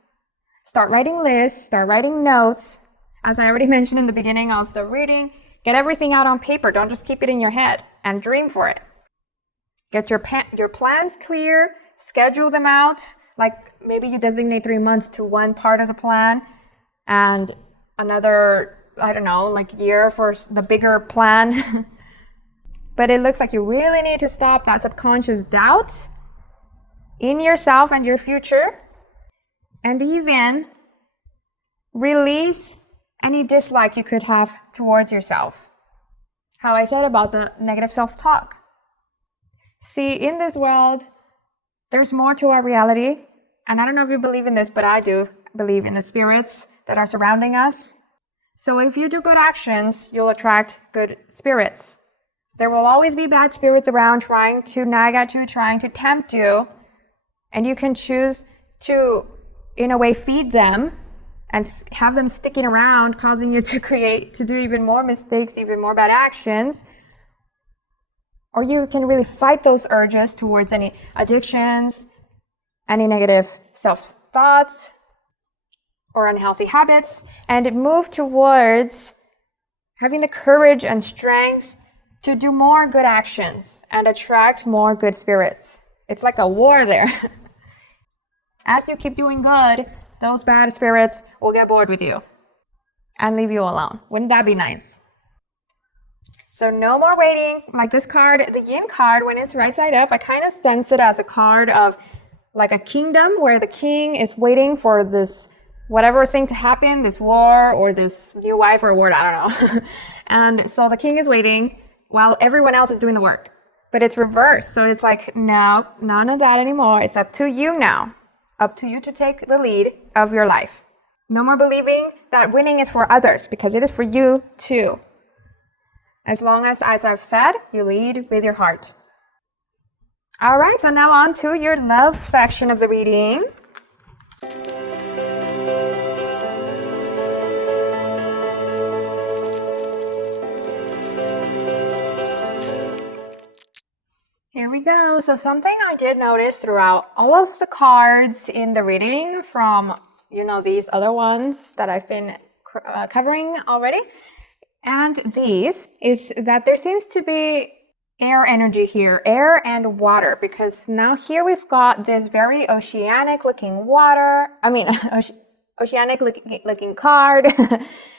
Start writing lists, start writing notes. As I already mentioned in the beginning of the reading, get everything out on paper. Don't just keep it in your head and dream for it. Get your plans clear, schedule them out. Like maybe you designate 3 months to one part of the plan and another, I don't know, like year for the bigger plan. But it looks like you really need to stop that subconscious doubt in yourself and your future, and even release any dislike you could have towards yourself. How I said about the negative self-talk. See, in this world, there's more to our reality. And I don't know if you believe in this, but I do believe in the spirits that are surrounding us. So if you do good actions, you'll attract good spirits. There will always be bad spirits around trying to nag at you, trying to tempt you. And you can choose to, in a way, feed them and have them sticking around, causing you to do even more mistakes, even more bad actions. Or you can really fight those urges towards any addictions, any negative self-thoughts, or unhealthy habits, and move towards having the courage and strength to do more good actions and attract more good spirits. It's like a war there. As you keep doing good, those bad spirits will get bored with you and leave you alone. Wouldn't that be nice? So no more waiting. Like this card, the Yin card, when it's right side up, I kind of sense it as a card of like a kingdom where the king is waiting for this whatever thing to happen, this war or this new wife or award, I don't know. And so the king is waiting while everyone else is doing the work. But it's reversed. So it's like, no, none of that anymore. It's up to you now. Up to you to take the lead of your life. No more believing that winning is for others, because it is for you too. As long as I've said, you lead with your heart. All right, so now on to your love section of the reading. Here we go. So something I did notice throughout all of the cards in the reading from, these other ones that I've been covering already, and these, is that there seems to be air energy here, air and water, because now here we've got this very oceanic looking oceanic looking card.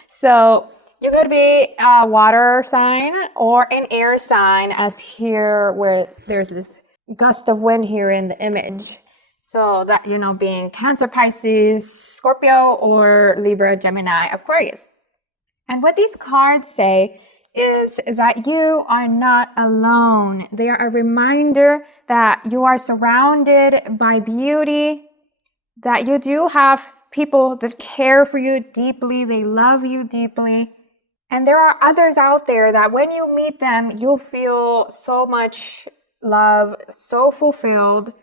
So you could be a water sign or an air sign, as here where there's this gust of wind here in the image. So that, being Cancer, Pisces, Scorpio, or Libra, Gemini, Aquarius. And what these cards say is that you are not alone. They are a reminder that you are surrounded by beauty, that you do have people that care for you deeply, they love you deeply. And there are others out there that when you meet them, you'll feel so much love, so fulfilled,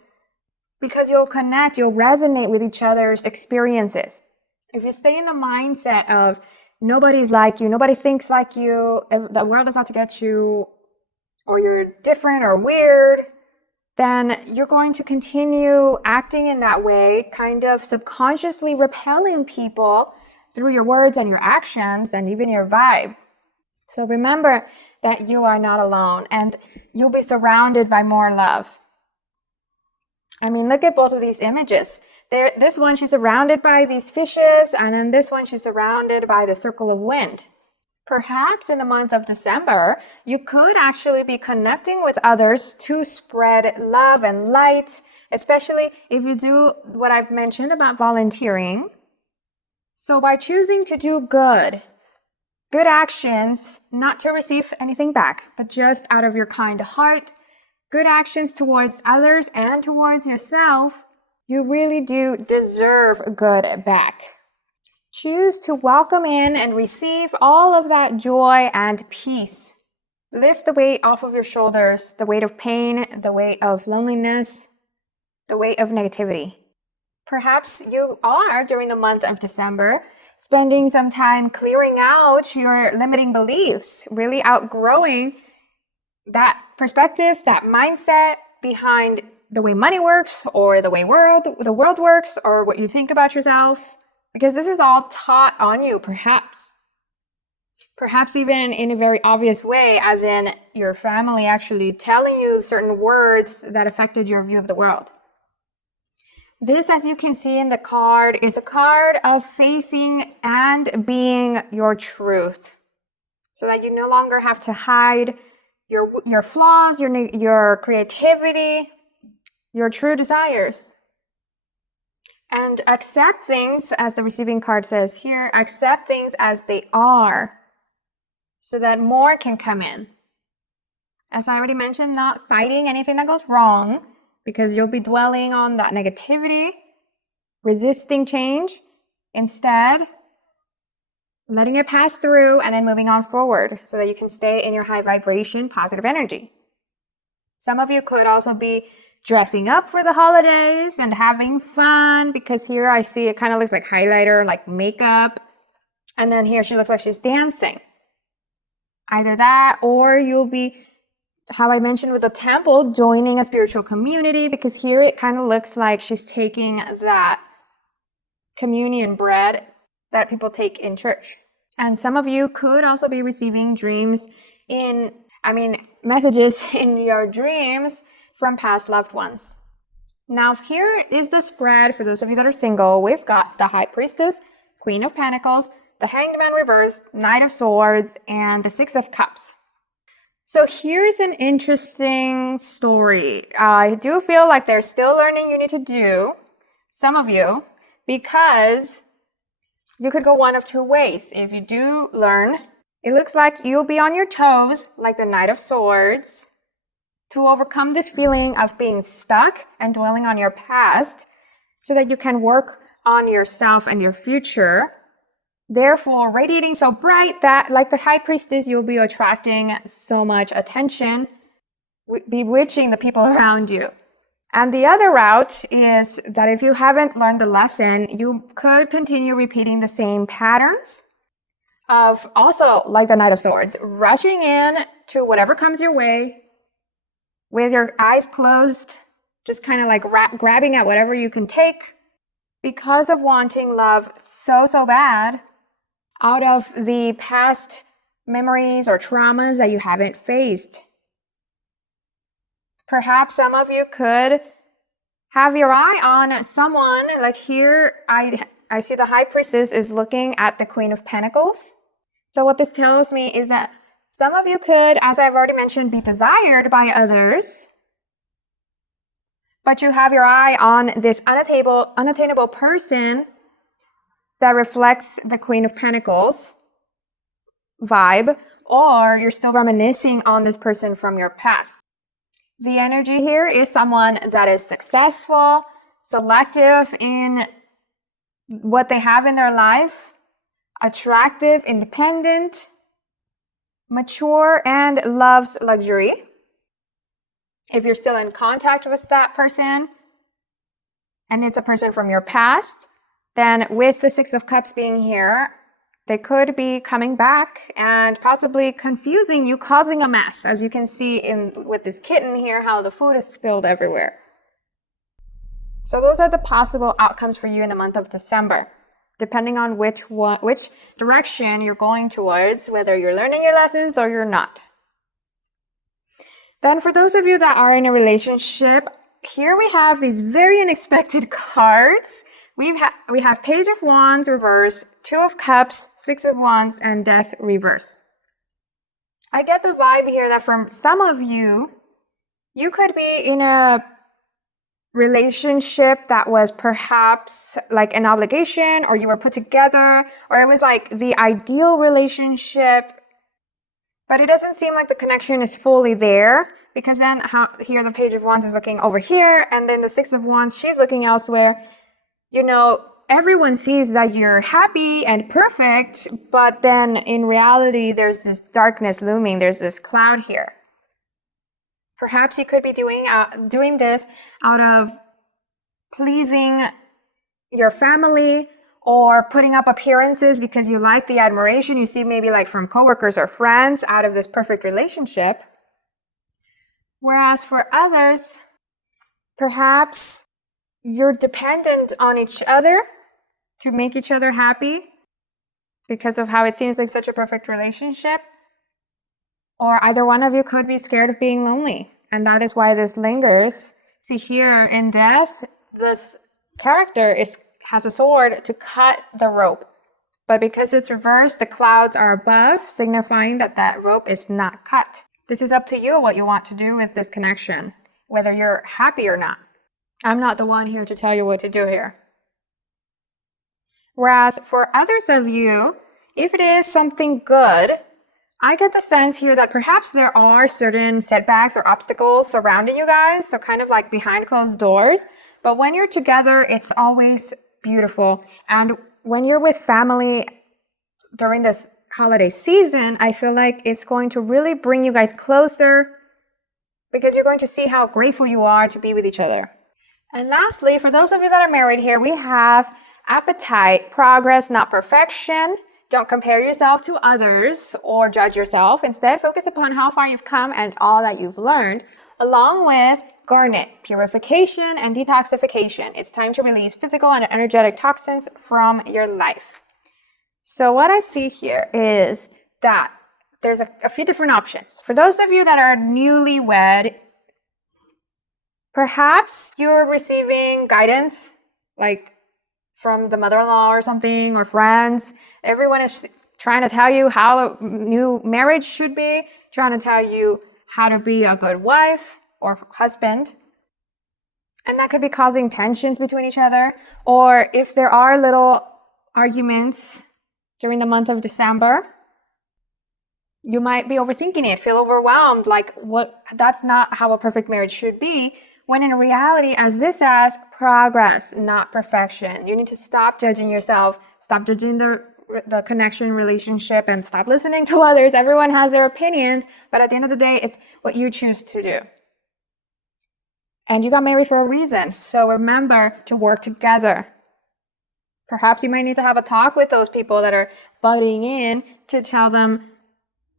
because you'll connect, you'll resonate with each other's experiences. If you stay in the mindset of nobody's like you, nobody thinks like you, the world is out to get you, or you're different or weird, then you're going to continue acting in that way, kind of subconsciously repelling people through your words and your actions and even your vibe. So remember that you are not alone and you'll be surrounded by more love. I mean, look at both of these images. This one, she's surrounded by these fishes, and then this one, she's surrounded by the circle of wind. Perhaps in the month of December, you could actually be connecting with others to spread love and light, especially if you do what I've mentioned about volunteering. So by choosing to do good actions, not to receive anything back, but just out of your kind heart, good actions towards others and towards yourself, you really do deserve good back. Choose to welcome in and receive all of that joy and peace. Lift the weight off of your shoulders, the weight of pain, the weight of loneliness, the weight of negativity. Perhaps you are, during the month of December, spending some time clearing out your limiting beliefs, really outgrowing that perspective, that mindset behind the way money works or the way the world works or what you think about yourself. Because this is all taught on you, perhaps. Perhaps even in a very obvious way, as in your family actually telling you certain words that affected your view of the world. This, as you can see in the card, is a card of facing and being your truth. So that you no longer have to hide your flaws, your creativity, your true desires. And accept things, as the receiving card says here, accept things as they are so that more can come in. As I already mentioned, not fighting anything that goes wrong because you'll be dwelling on that negativity, resisting change. Instead, letting it pass through and then moving on forward so that you can stay in your high vibration, positive energy. Some of you could also be dressing up for the holidays and having fun, because here I see it kind of looks like highlighter, like makeup. And then here she looks like she's dancing. Either that, or you'll be, how I mentioned with the temple, joining a spiritual community, because here it kind of looks like she's taking that communion bread that people take in church. And some of you could also be receiving messages in your dreams from past loved ones. Now here is the spread for those of you that are single. We've got the High Priestess, Queen of Pentacles, the Hanged Man reversed, Knight of Swords, and the Six of Cups. So here's an interesting story. I do feel like there's still learning you need to do, some of you, because you could go one of two ways. If you do learn, it looks like you'll be on your toes, like the Knight of Swords, to overcome this feeling of being stuck and dwelling on your past so that you can work on yourself and your future. Therefore, radiating so bright that, like the High Priestess, you'll be attracting so much attention, bewitching the people around you. And the other route is that if you haven't learned the lesson, you could continue repeating the same patterns of also, like the Knight of Swords, rushing in to whatever comes your way, with your eyes closed, just kind of like grabbing at whatever you can take because of wanting love so bad out of the past memories or traumas that you haven't faced. Perhaps some of you could have your eye on someone, like here I see the High Priestess is looking at the Queen of Pentacles. So what this tells me is that some of you could, as I've already mentioned, be desired by others, but you have your eye on this unattainable person that reflects the Queen of Pentacles vibe, or you're still reminiscing on this person from your past. The energy here is someone that is successful, selective in what they have in their life, attractive, independent, mature, and loves luxury. If you're still in contact with that person and it's a person from your past, then with the Six of Cups being here, they could be coming back and possibly confusing you, causing a mess. As you can see with this kitten here, how the food is spilled everywhere. So those are the possible outcomes for you in the month of December, depending on which direction you're going towards, whether you're learning your lessons or you're not. Then for those of you that are in a relationship, here we have these very unexpected cards. We have Page of Wands reverse, Two of Cups, Six of Wands, and Death reverse. I get the vibe here that from some of you, you could be in a relationship that was perhaps like an obligation, or you were put together, or it was like the ideal relationship, but it doesn't seem like the connection is fully there, because then here the Page of Wands is looking over here, and then the Six of Wands, she's looking elsewhere. You know, everyone sees that you're happy and perfect, but then in reality, there's this darkness looming. There's this cloud here. Perhaps you could be doing this out of pleasing your family, or putting up appearances because you like the admiration you see maybe like from coworkers or friends out of this perfect relationship. Whereas for others, perhaps you're dependent on each other to make each other happy because of how it seems like such a perfect relationship. Or either one of you could be scared of being lonely, and that is why this lingers. See here in Death, this character has a sword to cut the rope, but because it's reversed, the clouds are above, signifying that that rope is not cut. This is up to you what you want to do with this connection, whether you're happy or not. I'm not the one here to tell you what to do here. Whereas for others of you, if it is something good, I get the sense here that perhaps there are certain setbacks or obstacles surrounding you guys, so kind of like behind closed doors. But when you're together, it's always beautiful. And when you're with family during this holiday season, I feel like it's going to really bring you guys closer, because you're going to see how grateful you are to be with each other. And lastly, for those of you that are married here, we have appetite, progress, not perfection. Don't compare yourself to others or judge yourself. Instead, focus upon how far you've come and all that you've learned, along with garnet, purification and detoxification. It's time to release physical and energetic toxins from your life. So what I see here is that there's a few different options. For those of you that are newlywed, perhaps you're receiving guidance, like from the mother-in-law or something, or friends. Everyone is trying to tell you how a new marriage should be, trying to tell you how to be a good wife or husband. And that could be causing tensions between each other. Or if there are little arguments during the month of December, you might be overthinking it, feel overwhelmed, like that's not how a perfect marriage should be. When in reality, as this as progress, not perfection. You need to stop judging yourself, stop judging the connection, relationship, and stop listening to others. Everyone has their opinions, but at the end of the day, it's what you choose to do. And you got married for a reason, so remember to work together. Perhaps you might need to have a talk with those people that are butting in to tell them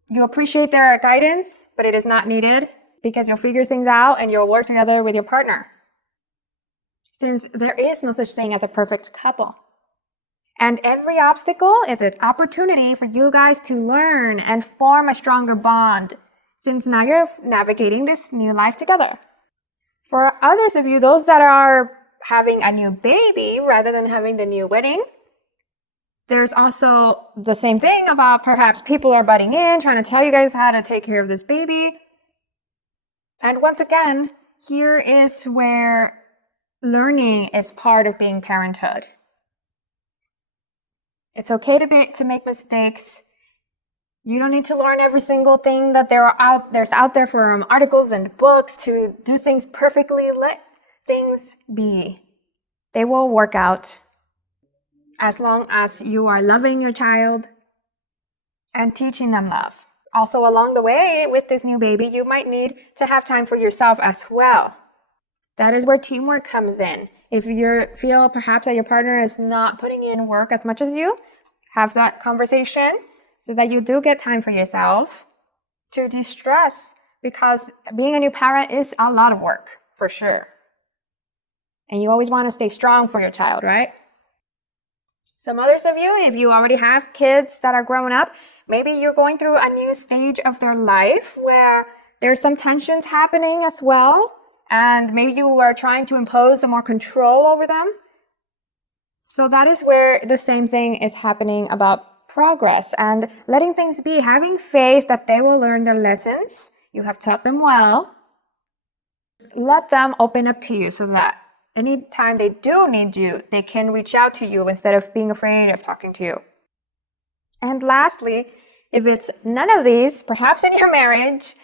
you appreciate their guidance, but it is not needed, because you'll figure things out and you'll work together with your partner. Since there is no such thing as a perfect couple. And every obstacle is an opportunity for you guys to learn and form a stronger bond, since now you're navigating this new life together. For others of you, those that are having a new baby rather than having the new wedding, there's also the same thing about perhaps people are butting in, trying to tell you guys how to take care of this baby. And once again, here is where learning is part of being parenthood. It's okay to make mistakes. You don't need to learn every single thing that there's out there from articles and books to do things perfectly. Let things be. They will work out as long as you are loving your child and teaching them love. Also, along the way with this new baby, you might need to have time for yourself as well. That is where teamwork comes in. If you feel perhaps that your partner is not putting in work as much as you, have that conversation so that you do get time for yourself to de-stress, because being a new parent is a lot of work, for sure. And you always want to stay strong for your child, right? Some others of you, if you already have kids that are growing up, maybe you're going through a new stage of their life where There's some tensions happening as well, and maybe you are trying to impose some more control over them. So that is where the same thing is happening about progress and letting things be, having faith that they will learn their lessons. You have taught them well. Let them open up to you so that anytime they do need you, they can reach out to you instead of being afraid of talking to you. And lastly, if it's none of these, perhaps in your marriage,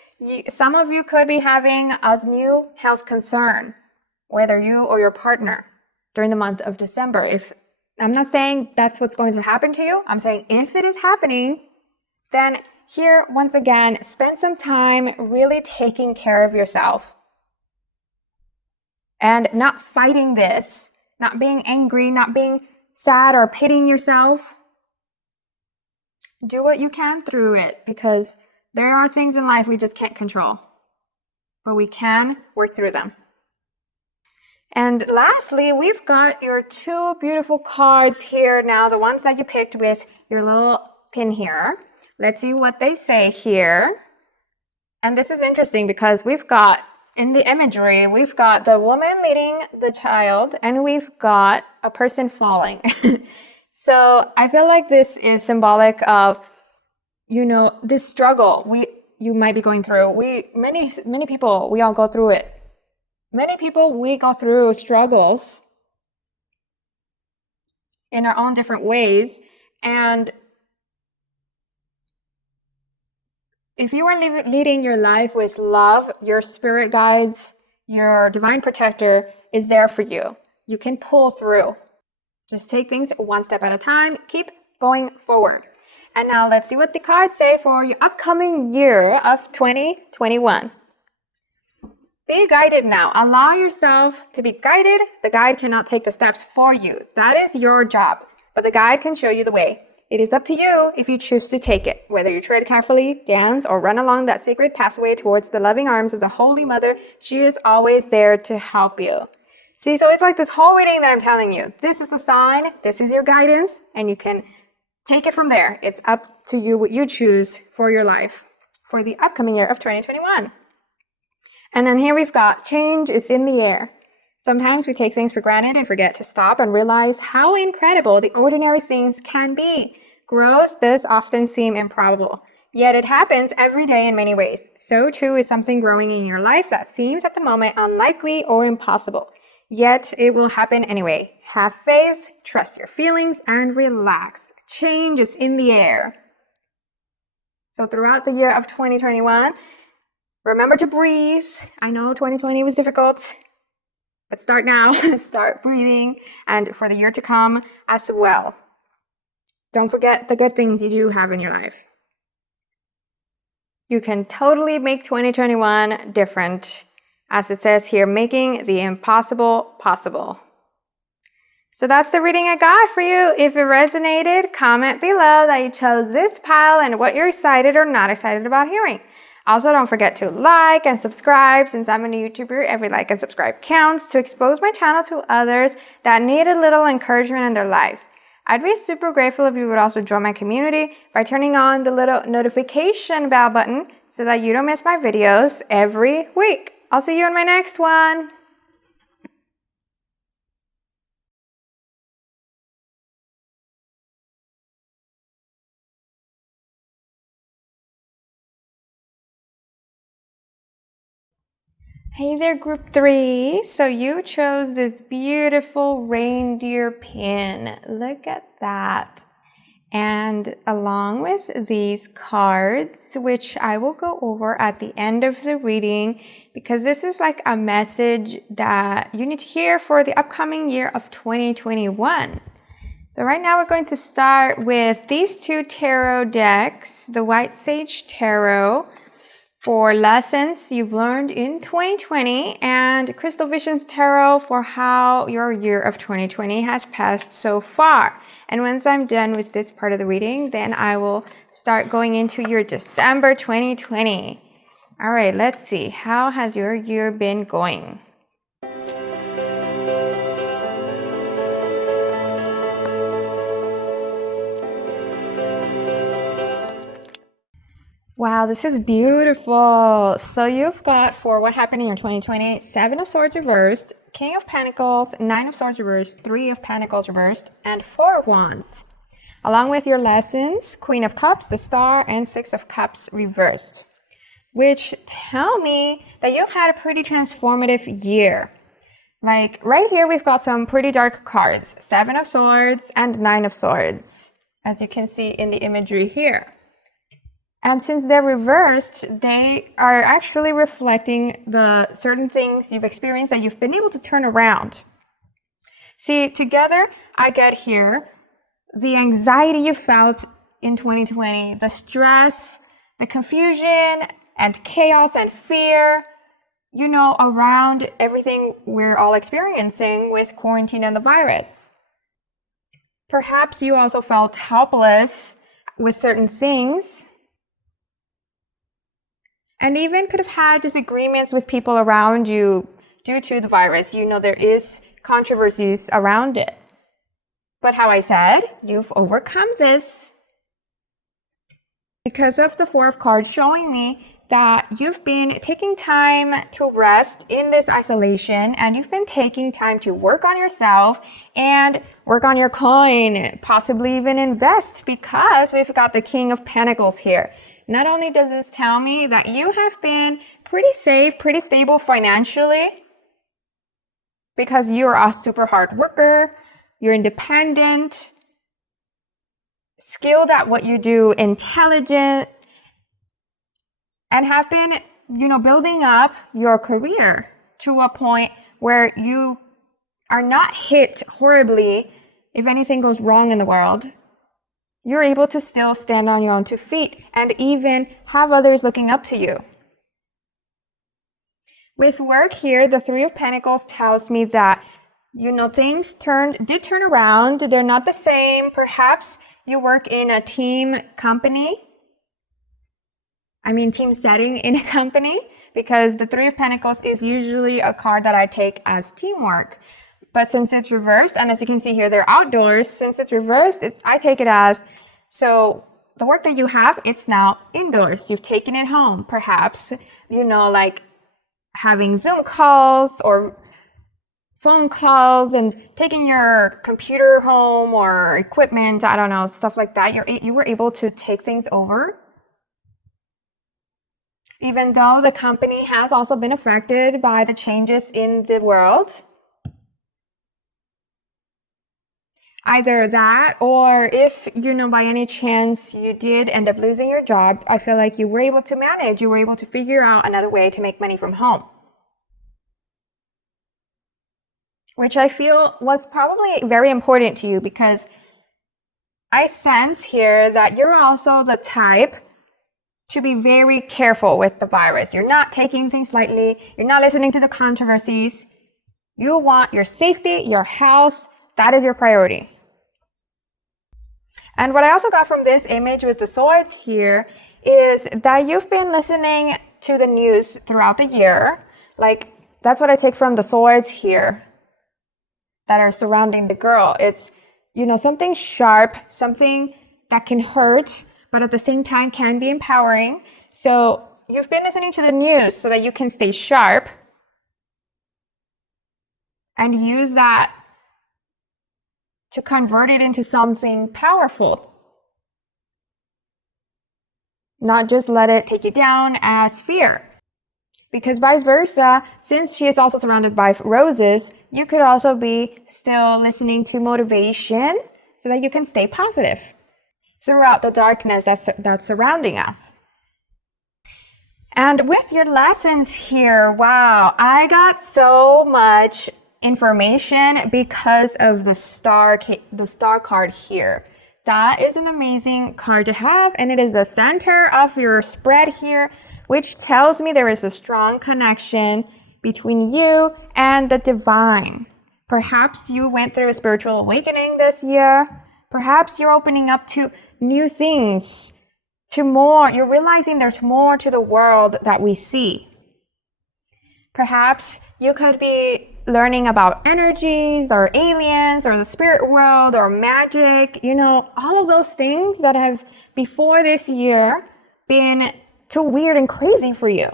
some of you could be having a new health concern, whether you or your partner, during the month of December. If I'm not saying that's what's going to happen to you, I'm saying if it is happening, then here, once again, spend some time really taking care of yourself and not fighting this, not being angry, not being sad or pitying yourself. Do what you can through it, because there are things in life we just can't control, but we can work through them. And lastly, we've got your two beautiful cards here now, the ones that you picked with your little pin here. Let's see what they say here. And this is interesting because we've got, in the imagery, we've got the woman leading the child and we've got a person falling. So I feel like this is symbolic of, this struggle you might be going through. Many people, we all go through it. Many people, we go through struggles in our own different ways. And if you are leading your life with love, your spirit guides, your divine protector is there for you. You can pull through. Just take things one step at a time. Keep going forward. And now let's see what the cards say for your upcoming year of 2021. Be guided now. Allow yourself to be guided. The guide cannot take the steps for you. That is your job. But the guide can show you the way. It is up to you if you choose to take it. Whether you tread carefully, dance, or run along that sacred pathway towards the loving arms of the Holy Mother, she is always there to help you. See, so it's like this whole reading that I'm telling you. This is a sign. This is your guidance. And you can take it from there. It's up to you what you choose for your life for the upcoming year of 2021. And then here we've got change is in the air. Sometimes we take things for granted and forget to stop and realize how incredible the ordinary things can be. Growth does often seem improbable, yet it happens every day in many ways. So too is something growing in your life that seems at the moment unlikely or impossible. Yet it will happen anyway. Have faith, trust your feelings, and relax. Change is in the air. So throughout the year of 2021, remember to breathe. I know 2020 was difficult, but start now. Start breathing, and for the year to come as well. Don't forget the good things you do have in your life. You can totally make 2021 different. As it says here, making the impossible possible. So that's the reading I got for you. If it resonated, comment below that you chose this pile and what you're excited or not excited about hearing. Also, don't forget to like and subscribe. Since I'm a new YouTuber, every like and subscribe counts to expose my channel to others that need a little encouragement in their lives. I'd be super grateful if you would also join my community by turning on the little notification bell button so that you don't miss my videos every week. I'll see you in my next one. Hey there, group 3. So you chose this beautiful reindeer pin. Look at that. And along with these cards, which I will go over at the end of the reading, because this is like a message that you need to hear for the upcoming year of 2021. So right now we're going to start with these two tarot decks, the White Sage Tarot for lessons you've learned in 2020, and Crystal Visions Tarot for how your year of 2020 has passed so far. And once I'm done with this part of the reading, then I will start going into your December 2020. All right, let's see. How has your year been going? Wow, this is beautiful. So you've got, for what happened in your 2020, Seven of Swords reversed, King of Pentacles, Nine of Swords reversed, Three of Pentacles reversed, and Four of Wands. Along with your lessons, Queen of Cups, the Star, and Six of Cups reversed, which tell me that you've had a pretty transformative year. Like right here, we've got some pretty dark cards, Seven of Swords and Nine of Swords, as you can see in the imagery here. And since they're reversed, they are actually reflecting the certain things you've experienced that you've been able to turn around. See, together, I get here the anxiety you felt in 2020, the stress, the confusion, and chaos and fear, you know, around everything we're all experiencing with quarantine and the virus. Perhaps you also felt helpless with certain things, and even could have had disagreements with people around you due to the virus. You know, there is controversies around it. But how I said, you've overcome this because of the Four of Cards showing me that you've been taking time to rest in this isolation, and you've been taking time to work on yourself and work on your coin, possibly even invest, because we've got the King of Pentacles here. Not only does this tell me that you have been pretty safe, pretty stable financially, because you're a super hard worker, you're independent, skilled at what you do, intelligent, and have been, you know, building up your career to a point where you are not hit horribly if anything goes wrong in the world. You're able to still stand on your own two feet and even have others looking up to you. With work here, the Three of Pentacles tells me that, you know, things did turn around. They're not the same. Perhaps you work in a team setting in a company, because the Three of Pentacles is usually a card that I take as teamwork. But since it's reversed, and as you can see here, they're outdoors. Since it's reversed, I take it as, so the work that you have, it's now indoors. You've taken it home. Perhaps, you know, like having Zoom calls or phone calls and taking your computer home or equipment, I don't know, stuff like that. You were able to take things over. Even though the company has also been affected by the changes in the world. Either that, or if, you know, by any chance you did end up losing your job, I feel like you were able to manage, you were able to figure out another way to make money from home. Which I feel was probably very important to you, because I sense here that you're also the type to be very careful with the virus. You're not taking things lightly. You're not listening to the controversies. You want your safety, your health. That is your priority. And what I also got from this image with the swords here is that you've been listening to the news throughout the year. Like, that's what I take from the swords here that are surrounding the girl. It's, you know, something sharp, something that can hurt, but at the same time can be empowering. So you've been listening to the news so that you can stay sharp and use that to convert it into something powerful. Not just let it take you down as fear. Because vice versa, since she is also surrounded by roses, you could also be still listening to motivation so that you can stay positive throughout the darkness that's surrounding us. And with your lessons here, wow, I got so much information because of the star card here. That is an amazing card to have, and it is the center of your spread here, which tells me there is a strong connection between you and the divine. Perhaps you went through a spiritual awakening this year. Perhaps you're opening up to new things, to more. You're realizing there's more to the world that we see. Perhaps you could be learning about energies or aliens or the spirit world or magic, you know, all of those things that have before this year been too weird and crazy for you.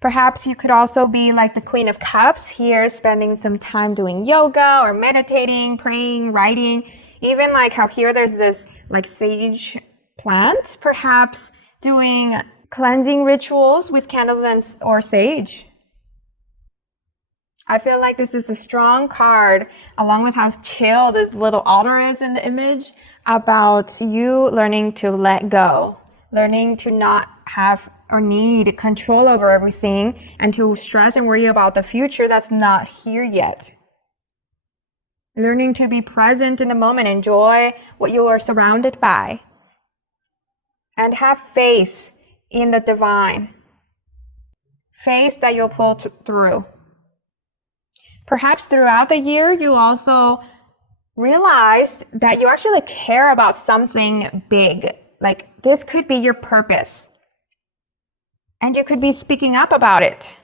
Perhaps you could also be like the Queen of Cups here, spending some time doing yoga or meditating, praying, writing, even like how here there's this like sage plant, perhaps doing cleansing rituals with candles or sage. I feel like this is a strong card, along with how chill this little otter is in the image, about you learning to let go, learning to not have or need control over everything, and to stress and worry about the future that's not here yet. Learning to be present in the moment, enjoy what you are surrounded by, and have faith in the divine. Faith that you'll pull through. Perhaps throughout the year, you also realize that you actually care about something big. Like this could be your purpose. And you could be speaking up about it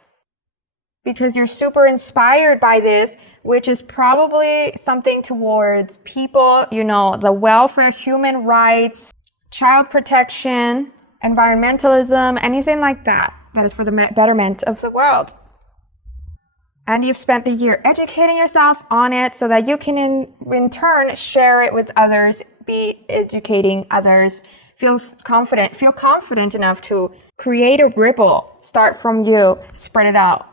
because you're super inspired by this, which is probably something towards people, you know, the welfare, human rights, child protection, environmentalism, anything like that. That is for the betterment of the world. And you've spent the year educating yourself on it so that you can in turn share it with others, be educating others, feel confident enough to create a ripple, start from you, spread it out.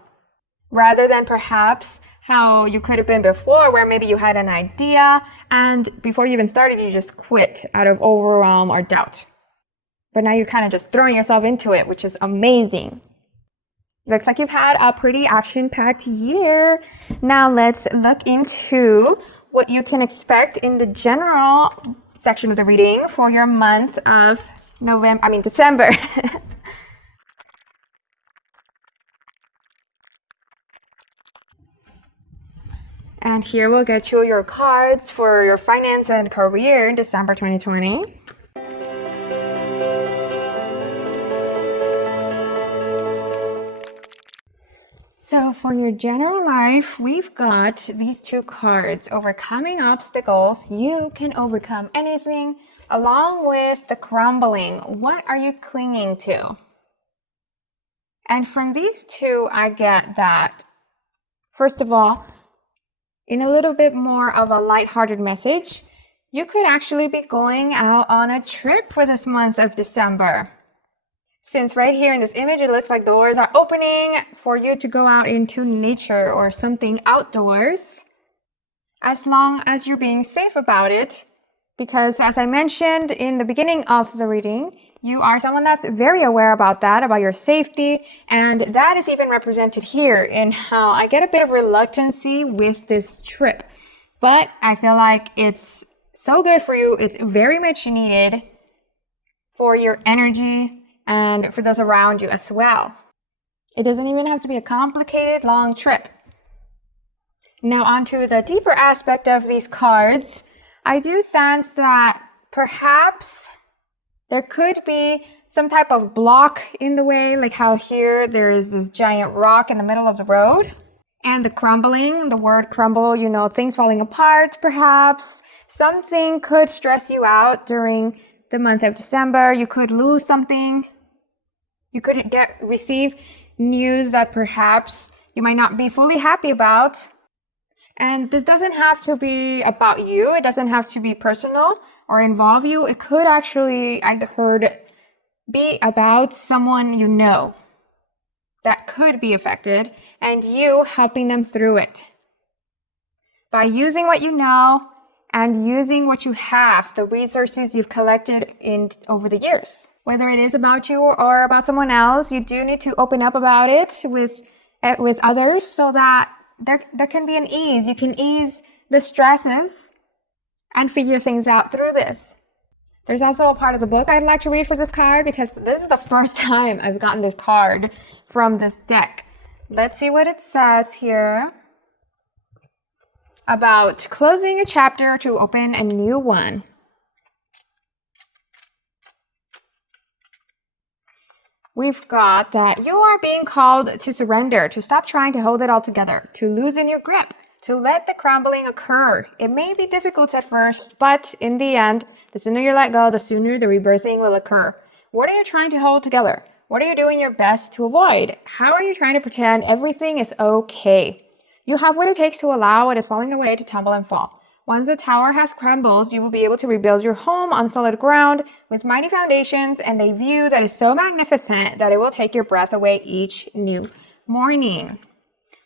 Rather than perhaps how you could have been before, where maybe you had an idea and before you even started, you just quit out of overwhelm or doubt. But now you're kind of just throwing yourself into it, which is amazing. Looks like you've had a pretty action-packed year. Now let's look into what you can expect in the general section of the reading for your month of December. And here we'll get you your cards for your finance and career in December 2020. So for your general life, we've got these two cards, overcoming obstacles. You can overcome anything, along with the crumbling. What are you clinging to? And from these two, I get that, first of all, in a little bit more of a lighthearted message, you could actually be going out on a trip for this month of December. Since right here in this image, it looks like doors are opening for you to go out into nature or something outdoors, as long as you're being safe about it. Because as I mentioned in the beginning of the reading, you are someone that's very aware about that, about your safety. And that is even represented here in how I get a bit of reluctancy with this trip. But I feel like it's so good for you. It's very much needed for your energy and for those around you as well. It doesn't even have to be a complicated, long trip. Now onto the deeper aspect of these cards. I do sense that perhaps there could be some type of block in the way, like how here there is this giant rock in the middle of the road. And the crumbling, the word crumble, you know, things falling apart perhaps. Something could stress you out during the month of December. You could lose something. You could receive news that perhaps you might not be fully happy about. And this doesn't have to be about you. It doesn't have to be personal or involve you. It could actually, I've heard, be about someone you know that could be affected and you helping them through it. By using what you know and using what you have, the resources you've collected over the years. Whether it is about you or about someone else, you do need to open up about it with others so that there can be an ease. You can ease the stresses and figure things out through this. There's also a part of the book I'd like to read for this card because this is the first time I've gotten this card from this deck. Let's see what it says here about closing a chapter to open a new one. We've got that you are being called to surrender, to stop trying to hold it all together, to loosen your grip, to let the crumbling occur. It may be difficult at first, but in the end, the sooner you let go, the sooner the rebirthing will occur. What are you trying to hold together? What are you doing your best to avoid? How are you trying to pretend everything is okay? You have what it takes to allow what is falling away to tumble and fall. Once the tower has crumbled, you will be able to rebuild your home on solid ground with mighty foundations and a view that is so magnificent that it will take your breath away each new morning.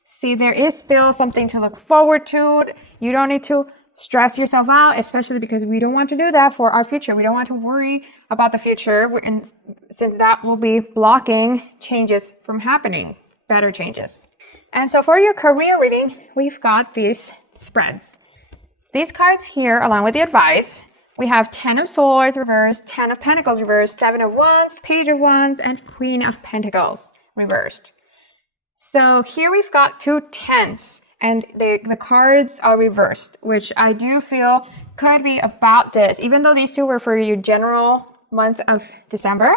See, there is still something to look forward to. You don't need to stress yourself out, especially because we don't want to do that for our future. We don't want to worry about the future, since that will be blocking changes from happening, better changes. And so for your career reading, we've got these spreads. These cards here, along with the advice, we have 10 of Swords reversed, 10 of Pentacles reversed, 7 of Wands, Page of Wands, and Queen of Pentacles reversed. So here we've got 2 10s, and the cards are reversed, which I do feel could be about this. Even though these 2 were for your general month of December,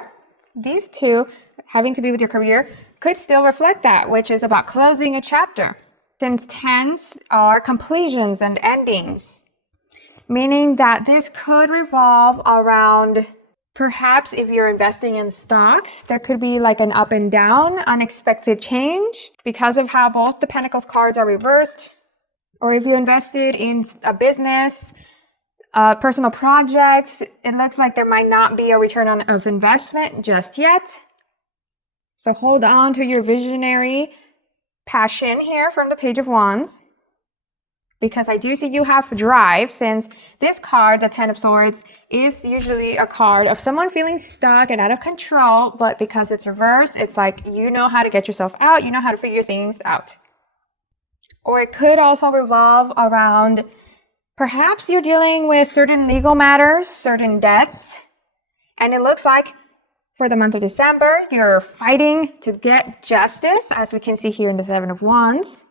these 2, having to be with your career, could still reflect that, which is about closing a chapter. Since 10s are completions and endings, meaning that this could revolve around, perhaps if you're investing in stocks, there could be like an up and down, unexpected change because of how both the Pentacles cards are reversed. Or if you invested in a business, personal projects, it looks like there might not be a return of investment just yet. So hold on to your visionary passion here from the Page of Wands, because I do see you have drive, since this card, the 10 of Swords, is usually a card of someone feeling stuck and out of control, but because it's reversed, it's like you know how to get yourself out, you know how to figure things out. Or it could also revolve around perhaps you're dealing with certain legal matters, certain debts, and it looks like for the month of December, you're fighting to get justice, as we can see here in the 7 of Wands.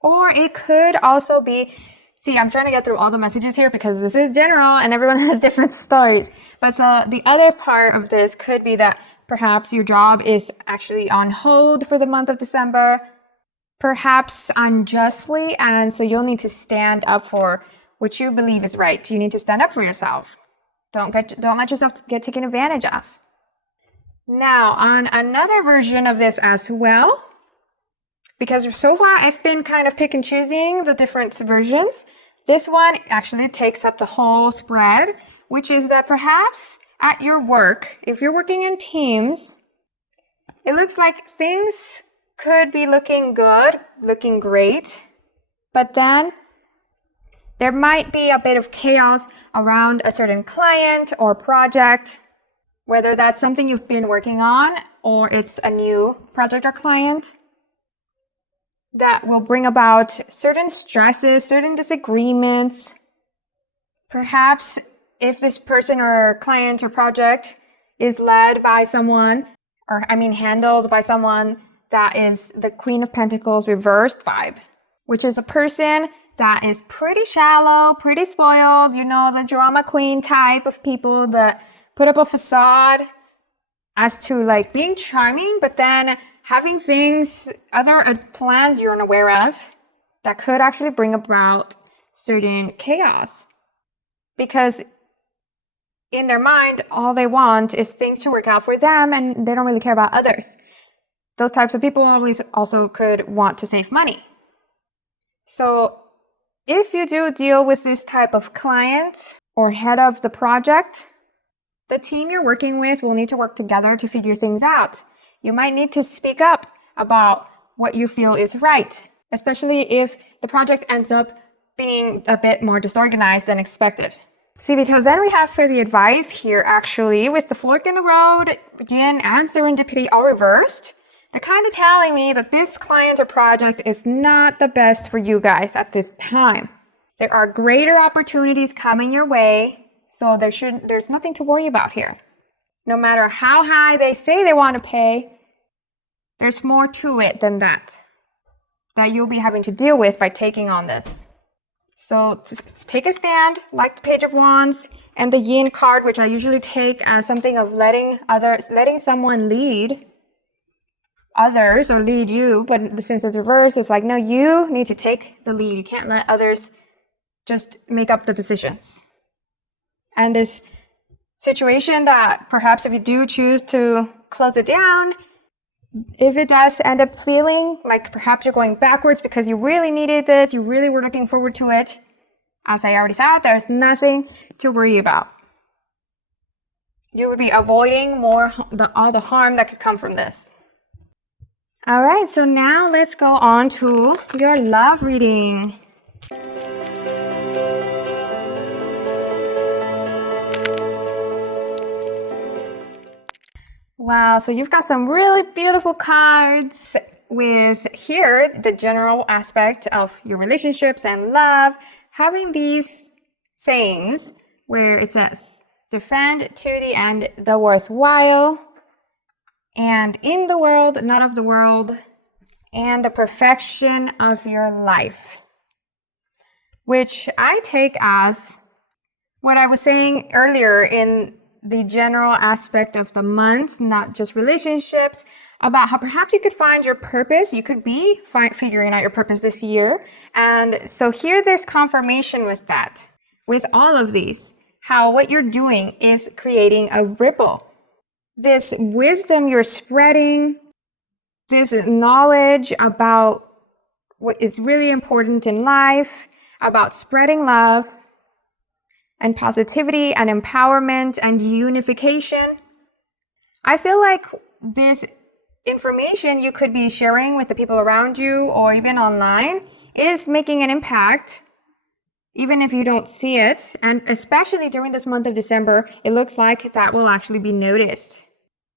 Or it could also be, see, I'm trying to get through all the messages here because this is general and everyone has different stories. But so the other part of this could be that perhaps your job is actually on hold for the month of December, perhaps unjustly, and so you'll need to stand up for what you believe is right. You need to stand up for yourself. Don't let yourself get taken advantage of. Now, on another version of this as well, because so far I've been kind of pick and choosing the different versions, this one actually takes up the whole spread, which is that perhaps at your work, if you're working in teams, it looks like things could be looking good, looking great, but then there might be a bit of chaos around a certain client or project, whether that's something you've been working on or it's a new project or client, that will bring about certain stresses, certain disagreements. Perhaps if this person or client or project is led by someone, handled by someone that is the Queen of Pentacles reversed vibe, which is a person that is pretty shallow, pretty spoiled, the drama queen type of people that put up a facade as to like being charming, but then having other plans you're unaware of that could actually bring about certain chaos. Because in their mind, all they want is things to work out for them and they don't really care about others. Those types of people always also could want to save money. So if you do deal with this type of client or head of the project, the team you're working with will need to work together to figure things out. You might need to speak up about what you feel is right, especially if the project ends up being a bit more disorganized than expected. See, because then we have for the advice here, actually, with the fork in the road, yin and serendipity all reversed, they're kind of telling me that this client or project is not the best for you guys at this time. There are greater opportunities coming your way, so there's nothing to worry about here. No matter how high they say they want to pay, there's more to it than that you'll be having to deal with by taking on this. So take a stand, like the Page of Wands and the Yin card, which I usually take as something of letting someone lead others or lead you. But since it's reversed, it's like, no, you need to take the lead. You can't let others just make up the decisions. And this situation that perhaps if you do choose to close it down, if it does end up feeling like perhaps you're going backwards because you really needed this, you really were looking forward to it, as I already said, there's nothing to worry about. You would be avoiding all the harm that could come from this. All right, so now let's go on to your love reading. Wow, so you've got some really beautiful cards with here the general aspect of your relationships and love, having these sayings where it says, defend to the end the worthwhile, and in the world, not of the world, and the perfection of your life. Which I take as what I was saying earlier in the general aspect of the month, not just relationships, about how perhaps you could find your purpose. You could be figuring out your purpose this year. And so here there's confirmation with that, with all of these, how what you're doing is creating a ripple. This wisdom you're spreading, this knowledge about what is really important in life, about spreading love and positivity and empowerment and unification. I feel like this information you could be sharing with the people around you or even online is making an impact, even if you don't see it. And especially during this month of December, it looks like that will actually be noticed.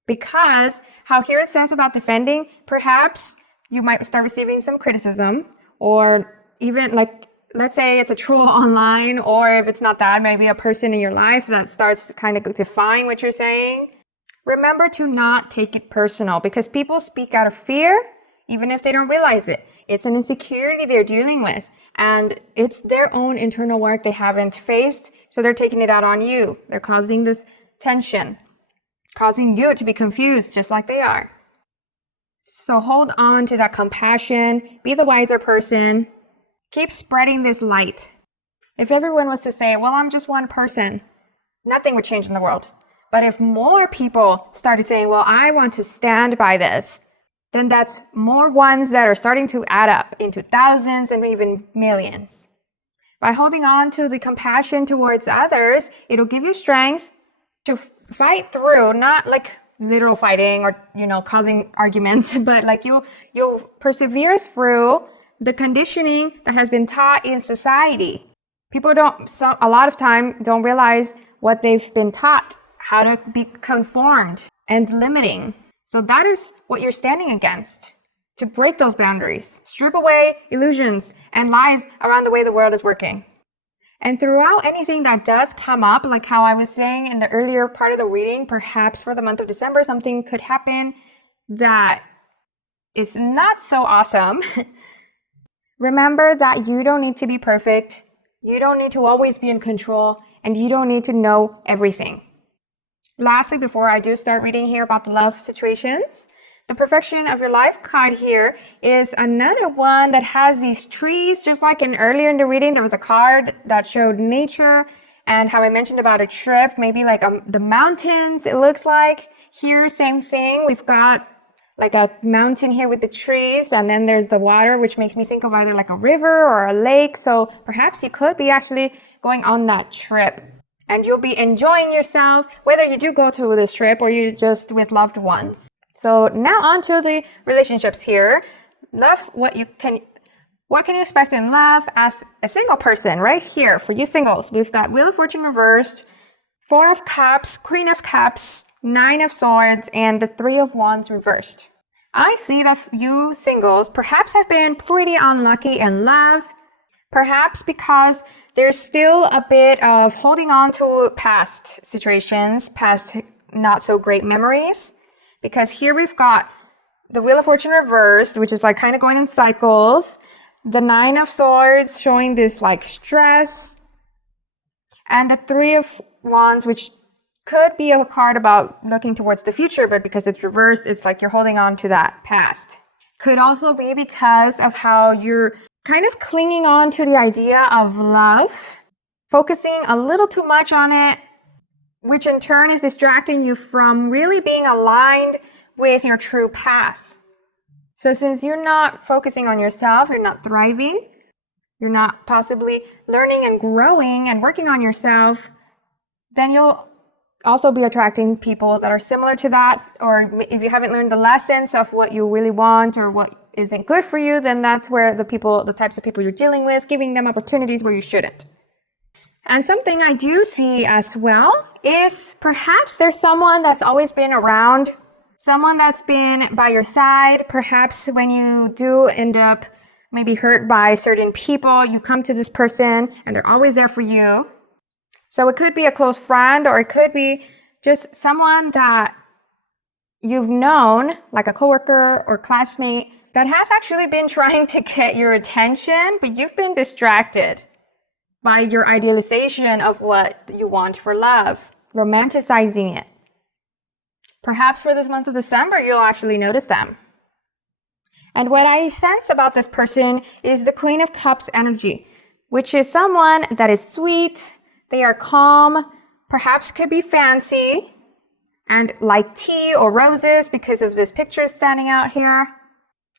Because how here it says about defending, perhaps you might start receiving some criticism, or even like, let's say it's a troll online, or if it's not that, maybe a person in your life that starts to kind of define what you're saying. Remember to not take it personal, because people speak out of fear, even if they don't realize it. It's an insecurity they're dealing with, and it's their own internal work they haven't faced, so they're taking it out on you. They're causing this tension, causing you to be confused just like they are. So hold on to that compassion, be the wiser person. Keep spreading this light. If everyone was to say, well, I'm just one person, nothing would change in the world. But if more people started saying, well, I want to stand by this, then that's more ones that are starting to add up into thousands and even millions. By holding on to the compassion towards others, it'll give you strength to fight through, not like literal fighting or, causing arguments, but like you'll persevere through the conditioning that has been taught in society. People a lot of time don't realize what they've been taught, how to be conformed and limiting. So that is what you're standing against, to break those boundaries, strip away illusions and lies around the way the world is working. And throughout anything that does come up, like how I was saying in the earlier part of the reading, perhaps for the month of December, something could happen that is not so awesome. Remember that you don't need to be perfect, you don't need to always be in control, and you don't need to know everything. Lastly, before I do start reading here about the love situations, the perfection of your life card here is another one that has these trees, just like earlier in the reading, there was a card that showed nature and how I mentioned about a trip, maybe like the mountains, it looks like. Here, same thing, we've got like a mountain here with the trees, and then there's the water, which makes me think of either like a river or a lake. So perhaps you could be actually going on that trip and you'll be enjoying yourself, whether you do go to this trip or you're just with loved ones. So now on to the relationships here. Love, what can you expect in love as a single person? Right here for you singles, we've got Wheel of Fortune reversed, 4 of Cups, Queen of Cups, 9 of Swords, and the 3 of Wands reversed. I see that you singles perhaps have been pretty unlucky in love, perhaps because there's still a bit of holding on to past situations, past not so great memories, because here we've got the Wheel of Fortune reversed, which is like kind of going in cycles, the 9 of Swords showing this like stress, and the 3 of Wands, which could be a card about looking towards the future, but because it's reversed, it's like you're holding on to that past. Could also be because of how you're kind of clinging on to the idea of love, focusing a little too much on it, which in turn is distracting you from really being aligned with your true path. So since you're not focusing on yourself, you're not thriving, you're not possibly learning and growing and working on yourself, then you'll also be attracting people that are similar to that. Or if you haven't learned the lessons of what you really want or what isn't good for you, then that's where the types of people you're dealing with, giving them opportunities where you shouldn't. And something I do see as well is perhaps there's someone that's always been around, someone that's been by your side. Perhaps when you do end up maybe hurt by certain people, you come to this person and they're always there for you. So it could be a close friend, or it could be just someone that you've known, like a coworker or classmate, that has actually been trying to get your attention, but you've been distracted by your idealization of what you want for love, romanticizing it. Perhaps for this month of December, you'll actually notice them. And what I sense about this person is the Queen of Cups energy, which is someone that is sweet, they are calm, perhaps could be fancy, and like tea or roses because of this picture standing out here.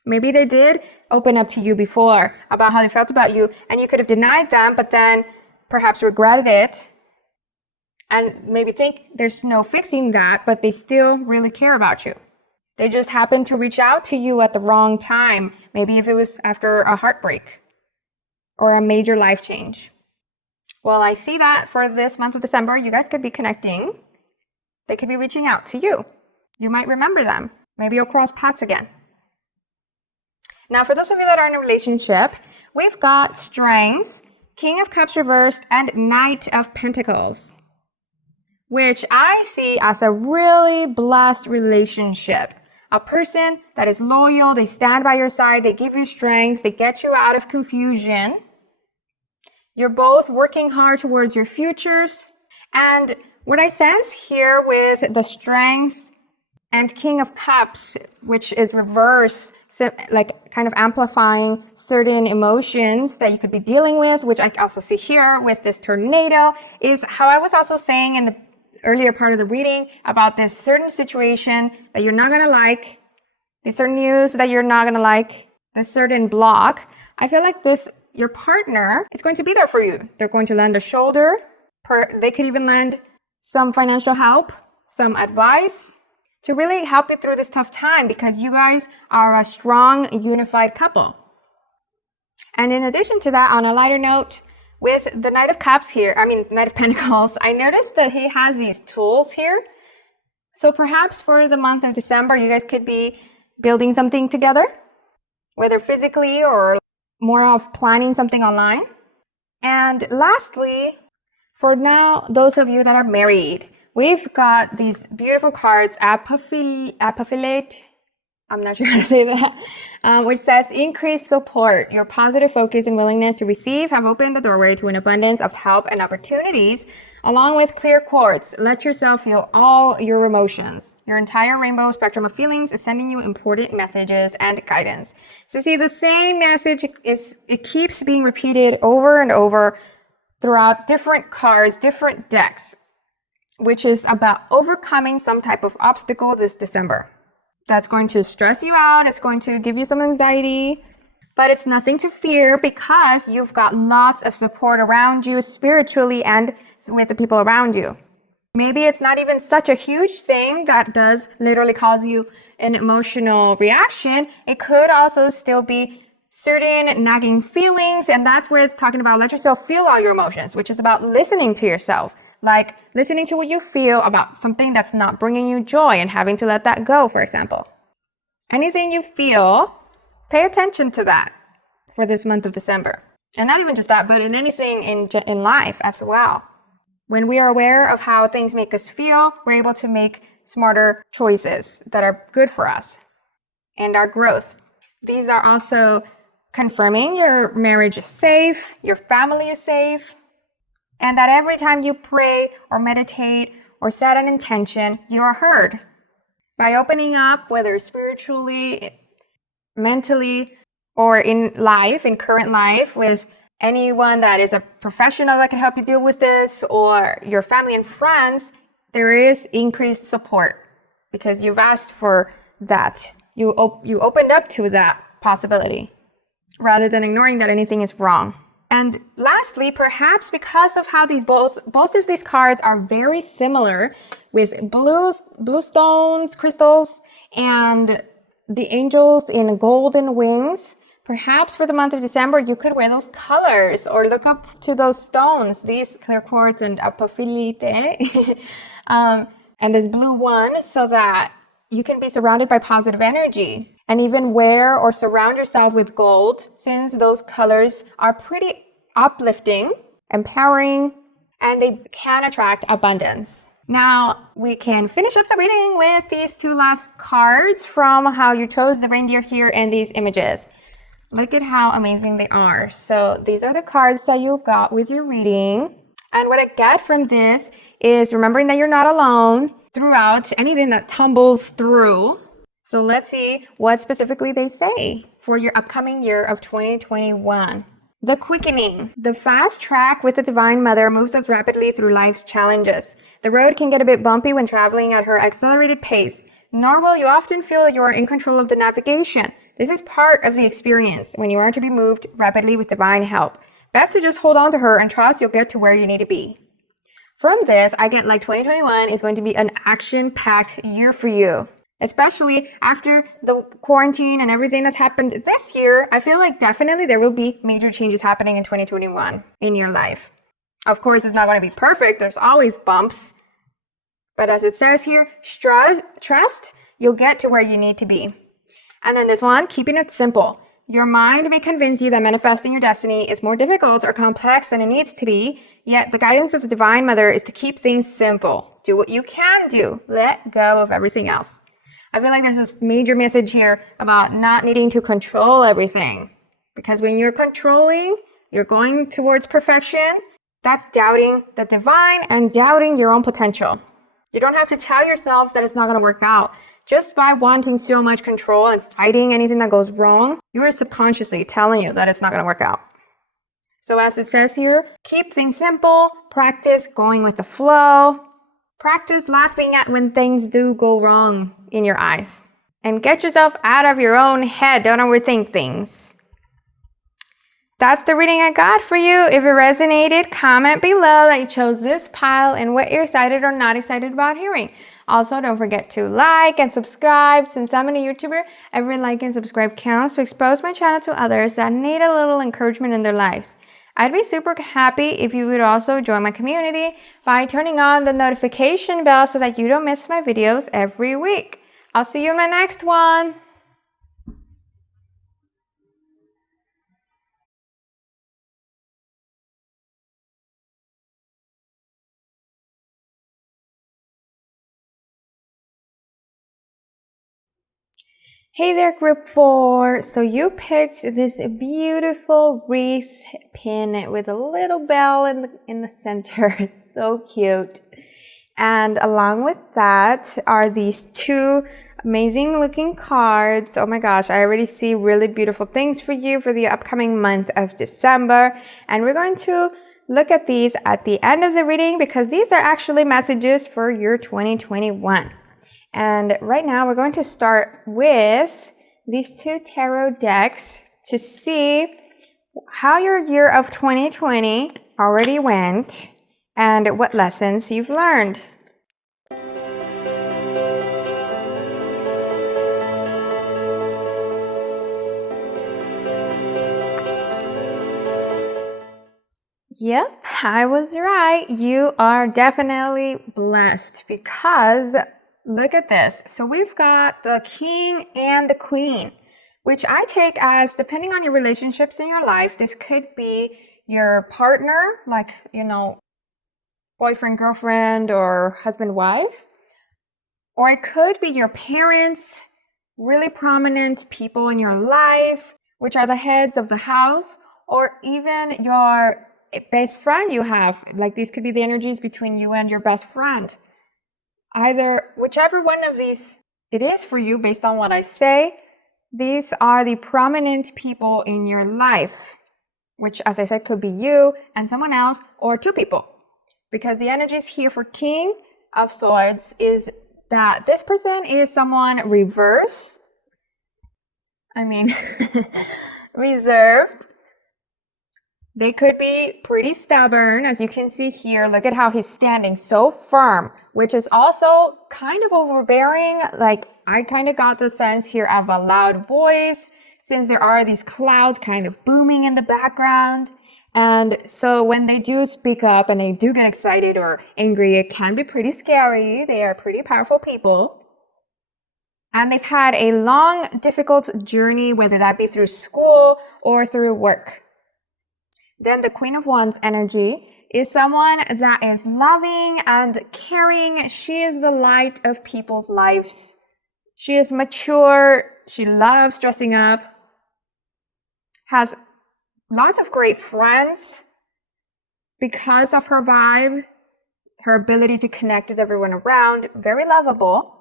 Maybe they did open up to you before about how they felt about you, and you could have denied them, but then perhaps regretted it and maybe think there's no fixing that, but they still really care about you. They just happened to reach out to you at the wrong time. Maybe if it was after a heartbreak or a major life change. Well, I see that for this month of December, you guys could be connecting. They could be reaching out to you. You might remember them. Maybe you'll cross paths again. Now, for those of you that are in a relationship, we've got Strength, King of Cups reversed, and Knight of Pentacles, which I see as a really blessed relationship. A person that is loyal, they stand by your side, they give you strength, they get you out of confusion. You're both working hard towards your futures. And what I sense here with the Strength and King of Cups, which is reverse, like kind of amplifying certain emotions that you could be dealing with, which I also see here with this tornado, is how I was also saying in the earlier part of the reading about this certain situation that you're not going to like, this certain news that you're not going to like, this certain block. I feel like your partner is going to be there for you. They're going to lend a shoulder. They could even lend some financial help, some advice to really help you through this tough time, because you guys are a strong, unified couple. And in addition to that, on a lighter note, with the Knight of Cups here, Knight of Pentacles, I noticed that he has these tools here. So perhaps for the month of December, you guys could be building something together, whether physically or more of planning something online. And lastly, for now, those of you that are married, we've got these beautiful cards, Apophilate, I'm not sure how to say that, which says, increased support. Your positive focus and willingness to receive have opened the doorway to an abundance of help and opportunities, along with clear quartz. Let yourself feel all your emotions. Your entire rainbow spectrum of feelings is sending you important messages and guidance. So see, the same message it keeps being repeated over and over throughout different cards, different decks, which is about overcoming some type of obstacle this December. That's going to stress you out. It's going to give you some anxiety, but it's nothing to fear because you've got lots of support around you spiritually and with the people around you. Maybe it's not even such a huge thing that does literally cause you an emotional reaction. It could also still be certain nagging feelings, and that's where it's talking about let yourself feel all your emotions, which is about listening to yourself. Like listening to what you feel about something that's not bringing you joy and having to let that go, for example. Anything you feel, pay attention to that for this month of December. And not even just that, but in anything in life as well. When we are aware of how things make us feel, we're able to make smarter choices that are good for us and our growth. These are also confirming your marriage is safe, your family is safe, and that every time you pray or meditate or set an intention, you are heard. By opening up, whether spiritually, mentally, or in life, in current life, with anyone that is a professional that can help you deal with this, or your family and friends, there is increased support because you've asked for that. You opened up to that possibility rather than ignoring that anything is wrong. And lastly, perhaps because of how these both of these cards are very similar with blue stones, crystals, and the angels in golden wings, perhaps for the month of December, you could wear those colors or look up to those stones, these clear quartz and apophyllite, and this blue one, so that you can be surrounded by positive energy. And even wear or surround yourself with gold, since those colors are pretty uplifting, empowering, and they can attract abundance. Now, we can finish up the reading with these two last cards from how you chose the reindeer here and these images. Look at how amazing they are. So these are the cards that you got with your reading. And what I get from this is remembering that you're not alone throughout anything that tumbles through. So let's see what specifically they say for your upcoming year of 2021. The quickening. The fast track with the Divine Mother moves us rapidly through life's challenges. The road can get a bit bumpy when traveling at her accelerated pace, nor will you often feel that you are in control of the navigation. This is part of the experience when you are to be moved rapidly with divine help. Best to just hold on to her and trust you'll get to where you need to be. From this, I get like 2021 is going to be an action-packed year for you. Especially after the quarantine and everything that's happened this year, I feel like definitely there will be major changes happening in 2021 in your life. Of course, it's not going to be perfect. There's always bumps. But as it says here, trust, you'll get to where you need to be. And then this one, keeping it simple. Your mind may convince you that manifesting your destiny is more difficult or complex than it needs to be, yet the guidance of the Divine Mother is to keep things simple. Do what you can do. Let go of everything else. I feel like there's this major message here about not needing to control everything. Because when you're controlling, you're going towards perfection. That's doubting the divine and doubting your own potential. You don't have to tell yourself that it's not going to work out. Just by wanting so much control and fighting anything that goes wrong, you are subconsciously telling you that it's not going to work out. So as it says here, keep things simple, practice going with the flow, practice laughing at when things do go wrong in your eyes, and get yourself out of your own head. Don't overthink things. That's the reading I got for you. If it resonated, comment below that you chose this pile and what you're excited or not excited about hearing. Also, don't forget to like and subscribe. Since I'm a YouTuber, every like and subscribe counts to expose my channel to others that need a little encouragement in their lives. I'd be super happy if you would also join my community by turning on the notification bell so that you don't miss my videos every week. I'll see you in my next one. Hey there, group 4. So you picked this beautiful wreath pin with a little bell in the center. It's so cute. And along with that are these two amazing looking cards. Oh my gosh, I already see really beautiful things for you for the upcoming month of December. And we're going to look at these at the end of the reading because these are actually messages for your 2021. And right now we're going to start with these two tarot decks to see how your year of 2020 already went and what lessons you've learned. Yep, I was right. You are definitely blessed because look at this. So we've got the king and the queen, which I take as, depending on your relationships in your life, this could be your partner, like, boyfriend, girlfriend, or husband, wife. Or it could be your parents, really prominent people in your life, which are the heads of the house, or even your best friend you have. Like these could be the energies between you and your best friend. Whichever one of these it is for you, based on what I say, these are the prominent people in your life, which, as I said, could be you and someone else or two people. Because the energies here for king of Swords is that this person is someone reversed. I mean, reserved. They could be pretty stubborn, as you can see here. Look at how he's standing so firm, which is also kind of overbearing. Like, I kind of got the sense here of a loud voice, since there are these clouds kind of booming in the background. And so when they do speak up and they do get excited or angry, it can be pretty scary. They are pretty powerful people. And they've had a long, difficult journey, whether that be through school or through work. Then the Queen of Wands energy is someone that is loving and caring. She is the light of people's lives. She is mature. She loves dressing up. Has lots of great friends because of her vibe, her ability to connect with everyone around. Very lovable.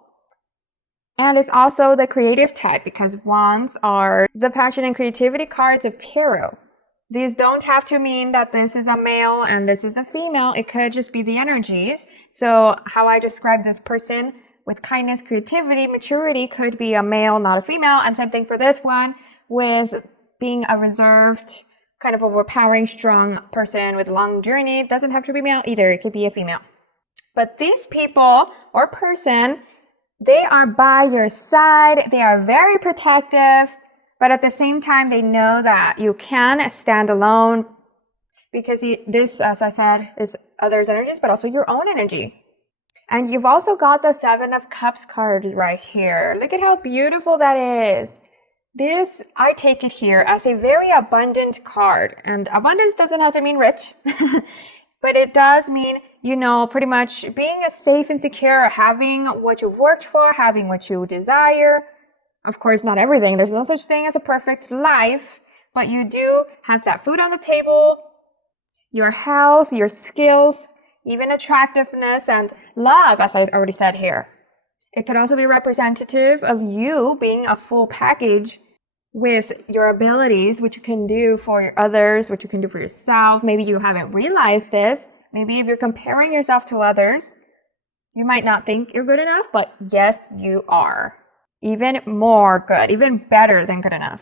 And is also the creative type, because wands are the passion and creativity cards of tarot. These don't have to mean that this is a male and this is a female. It could just be the energies. So how I describe this person with kindness, creativity, maturity could be a male, not a female. And same thing for this one with being a reserved, kind of overpowering, strong person with a long journey. It doesn't have to be male either. It could be a female. But these people or person, they are by your side. They are very protective. But at the same time, they know that you can stand alone, because this, as I said, is others' energies, but also your own energy. And you've also got the Seven of Cups card right here. Look at how beautiful that is. This, I take it here as a very abundant card. And abundance doesn't have to mean rich, but it does mean, you know, pretty much being safe and secure, having what you've worked for, having what you desire. Of course, not everything. There's no such thing as a perfect life, but you do have that food on the table, your health, your skills, even attractiveness and love, as I already said here. It could also be representative of you being a full package with your abilities, which you can do for others, what you can do for yourself. Maybe you haven't realized this. Maybe if you're comparing yourself to others, you might not think you're good enough, but yes, you are. Even more good, even better than good enough.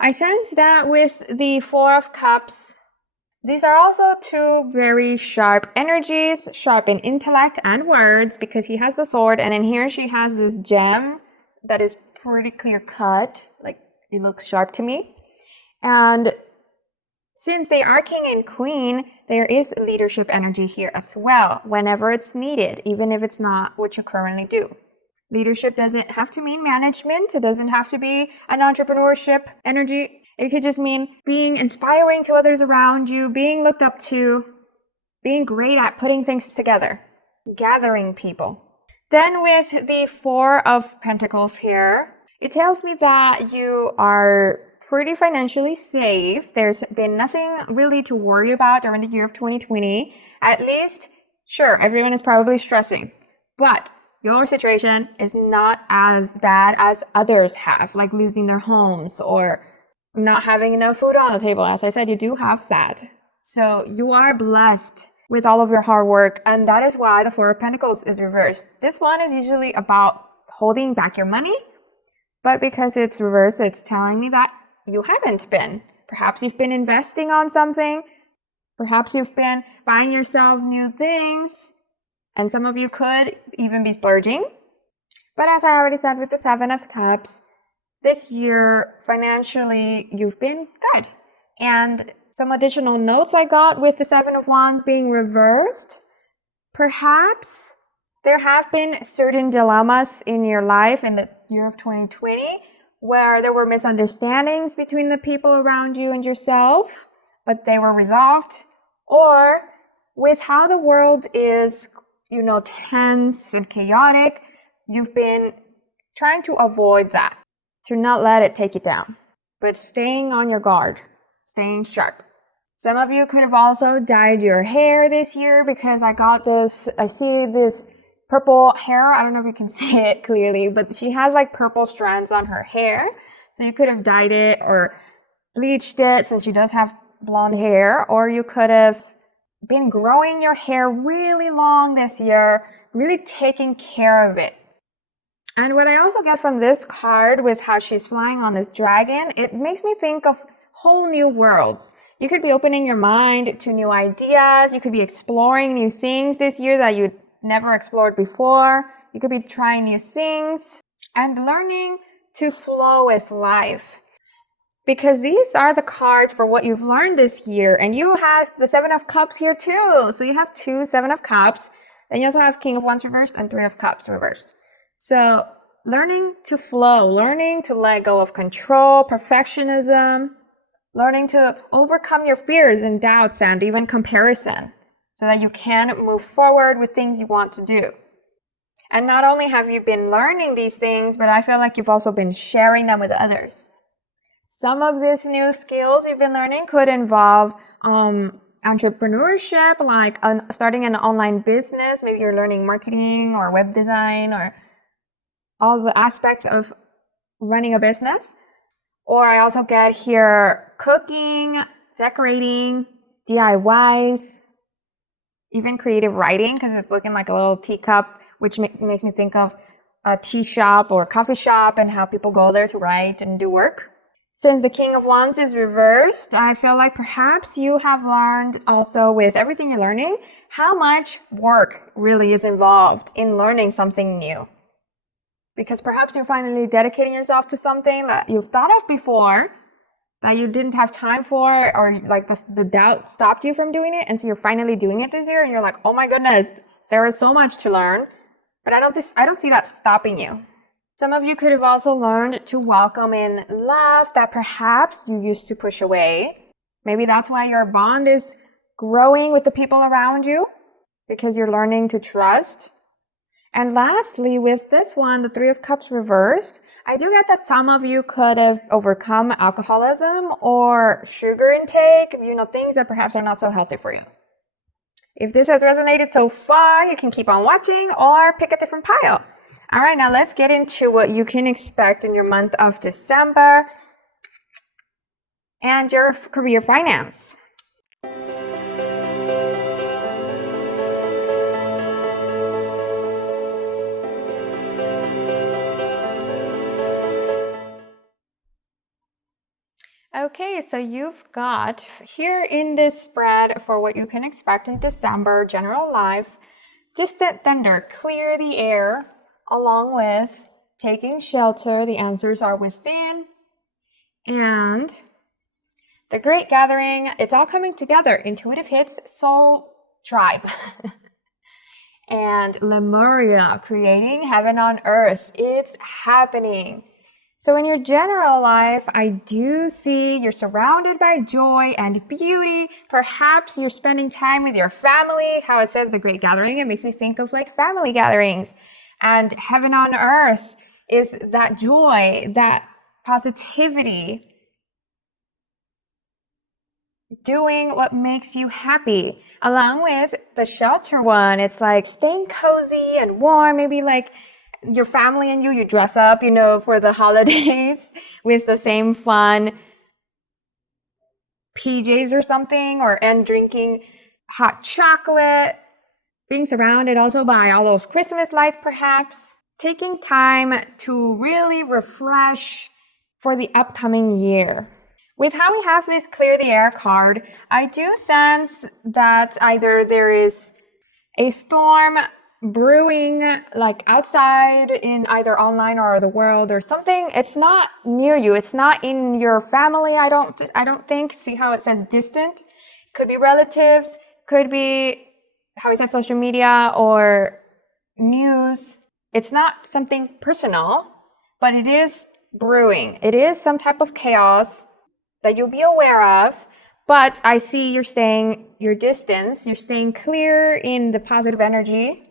I sense that with the Four of Cups, these are also two very sharp energies, sharp in intellect and words, because he has the sword, and in here she has this gem that is pretty clear cut, like it looks sharp to me. And since they are king and queen, there is leadership energy here as well, whenever it's needed, even if it's not what you currently do. Leadership doesn't have to mean management. It doesn't have to be an entrepreneurship energy. It could just mean being inspiring to others around you, being looked up to, being great at putting things together, gathering people. Then with the Four of Pentacles here, it tells me that you are pretty financially safe. There's been nothing really to worry about during the year of 2020. At least, sure, everyone is probably stressing, but your situation is not as bad as others have, like losing their homes or not having enough food on the table. As I said, you do have that. So you are blessed with all of your hard work, and that is why the Four of Pentacles is reversed. This one is usually about holding back your money, but because it's reversed, it's telling me that you haven't been. Perhaps you've been investing on something. Perhaps you've been buying yourself new things. And some of you could even be splurging. But as I already said with the Seven of Cups, this year, financially, you've been good. And some additional notes I got with the Seven of Wands being reversed. Perhaps there have been certain dilemmas in your life in the year of 2020 where there were misunderstandings between the people around you and yourself, but they were resolved. Or with how the world is, you know, tense and chaotic, you've been trying to avoid that, to not let it take you down, but staying on your guard, staying sharp. Some of you could have also dyed your hair this year, because I see this purple hair. I don't know if you can see it clearly, but she has like purple strands on her hair. So you could have dyed it or bleached it, since she does have blonde hair, or you could have been growing your hair really long this year, really taking care of it. And what I also get from this card with how she's flying on this dragon, it makes me think of whole new worlds. You could be opening your mind to new ideas. You could be exploring new things this year that you never explored before. You could be trying new things and learning to flow with life. Because these are the cards for what you've learned this year. And you have the Seven of Cups here too. So you have two Seven of Cups. Then you also have King of Wands reversed and Three of Cups reversed. So learning to flow, learning to let go of control, perfectionism, learning to overcome your fears and doubts and even comparison so that you can move forward with things you want to do. And not only have you been learning these things, but I feel like you've also been sharing them with others. Some of these new skills you've been learning could involve entrepreneurship, like starting an online business. Maybe you're learning marketing or web design or all the aspects of running a business. Or I also get here cooking, decorating, DIYs, even creative writing, because it's looking like a little teacup, which makes me think of a tea shop or coffee shop and how people go there to write and do work. Since the King of Wands is reversed, I feel like perhaps you have learned also with everything you're learning, how much work really is involved in learning something new. Because perhaps you're finally dedicating yourself to something that you've thought of before, that you didn't have time for, or like the doubt stopped you from doing it. And so you're finally doing it this year and you're like, oh my goodness, there is so much to learn. But I don't see that stopping you. Some of you could have also learned to welcome in love that perhaps you used to push away. Maybe that's why your bond is growing with the people around you, because you're learning to trust. And lastly, with this one, the Three of Cups reversed, I do get that some of you could have overcome alcoholism or sugar intake, things that perhaps are not so healthy for you. If this has resonated so far, you can keep on watching or pick a different pile. All right, now let's get into what you can expect in your month of December and your career finance. Okay, so you've got here in this spread for what you can expect in December, general life, distant thunder, clear the air, along with taking shelter, the answers are within, and the great gathering, it's all coming together. Intuitive hits, soul tribe. And Lemuria, creating heaven on earth, it's happening. So in your general life, I do see you're surrounded by joy and beauty. Perhaps you're spending time with your family. How it says the great gathering, it makes me think of like family gatherings. And heaven on earth is that joy, that positivity, doing what makes you happy. Along with the shelter one, it's like staying cozy and warm, maybe like your family and you dress up, for the holidays with the same fun PJs or something, and drinking hot chocolate, being surrounded also by all those Christmas lights perhaps, taking time to really refresh for the upcoming year. With how we have this clear the air card, I do sense that either there is a storm brewing like outside in either online or the world or something. It's not near you. It's not in your family. I don't think. See how it says distant? Could be relatives. Could be how it says social media or news. It's not something personal, but it is brewing. It is some type of chaos that you'll be aware of. But I see you're staying your distance. You're staying clear in the positive energy,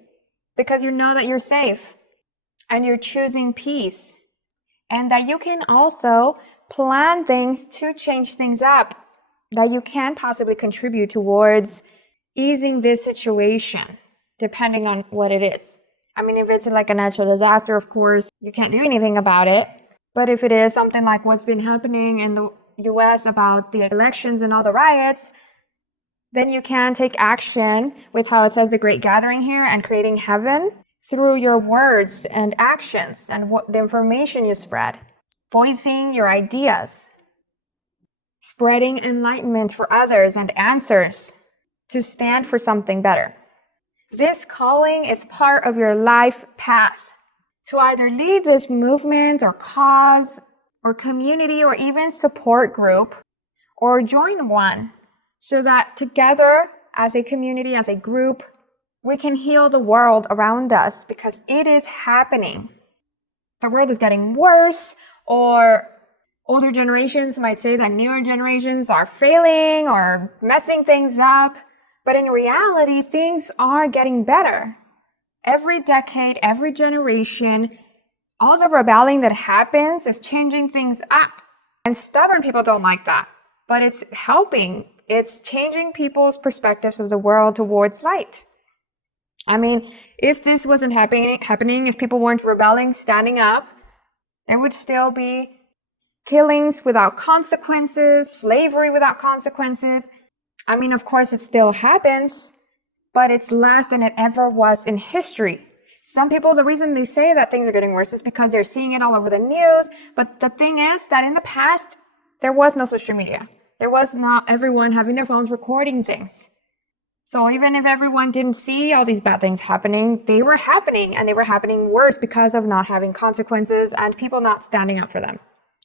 because you know that you're safe and you're choosing peace, and that you can also plan things to change things up, that you can possibly contribute towards easing this situation, depending on what it is. I mean, if it's like a natural disaster, of course, you can't do anything about it. But if it is something like what's been happening in the US about the elections and all the riots, then you can take action with how it says the Great Gathering here and creating heaven through your words and actions and what the information you spread, voicing your ideas, spreading enlightenment for others and answers to stand for something better. This calling is part of your life path to either lead this movement or cause or community or even support group or join one so that together as a community, as a group, we can heal the world around us because it is happening. The world is getting worse, or older generations might say that newer generations are failing or messing things up. But in reality, things are getting better. Every decade, every generation, all the rebelling that happens is changing things up. And stubborn people don't like that. But it's helping. It's changing people's perspectives of the world towards light. I mean, if this wasn't happening, if people weren't rebelling, standing up, there would still be killings without consequences, slavery without consequences. I mean, of course, it still happens, but it's less than it ever was in history. Some people, the reason they say that things are getting worse is because they're seeing it all over the news. But the thing is that in the past, there was no social media. There was not everyone having their phones recording things. So even if everyone didn't see all these bad things happening, they were happening, and they were happening worse because of not having consequences and people not standing up for them.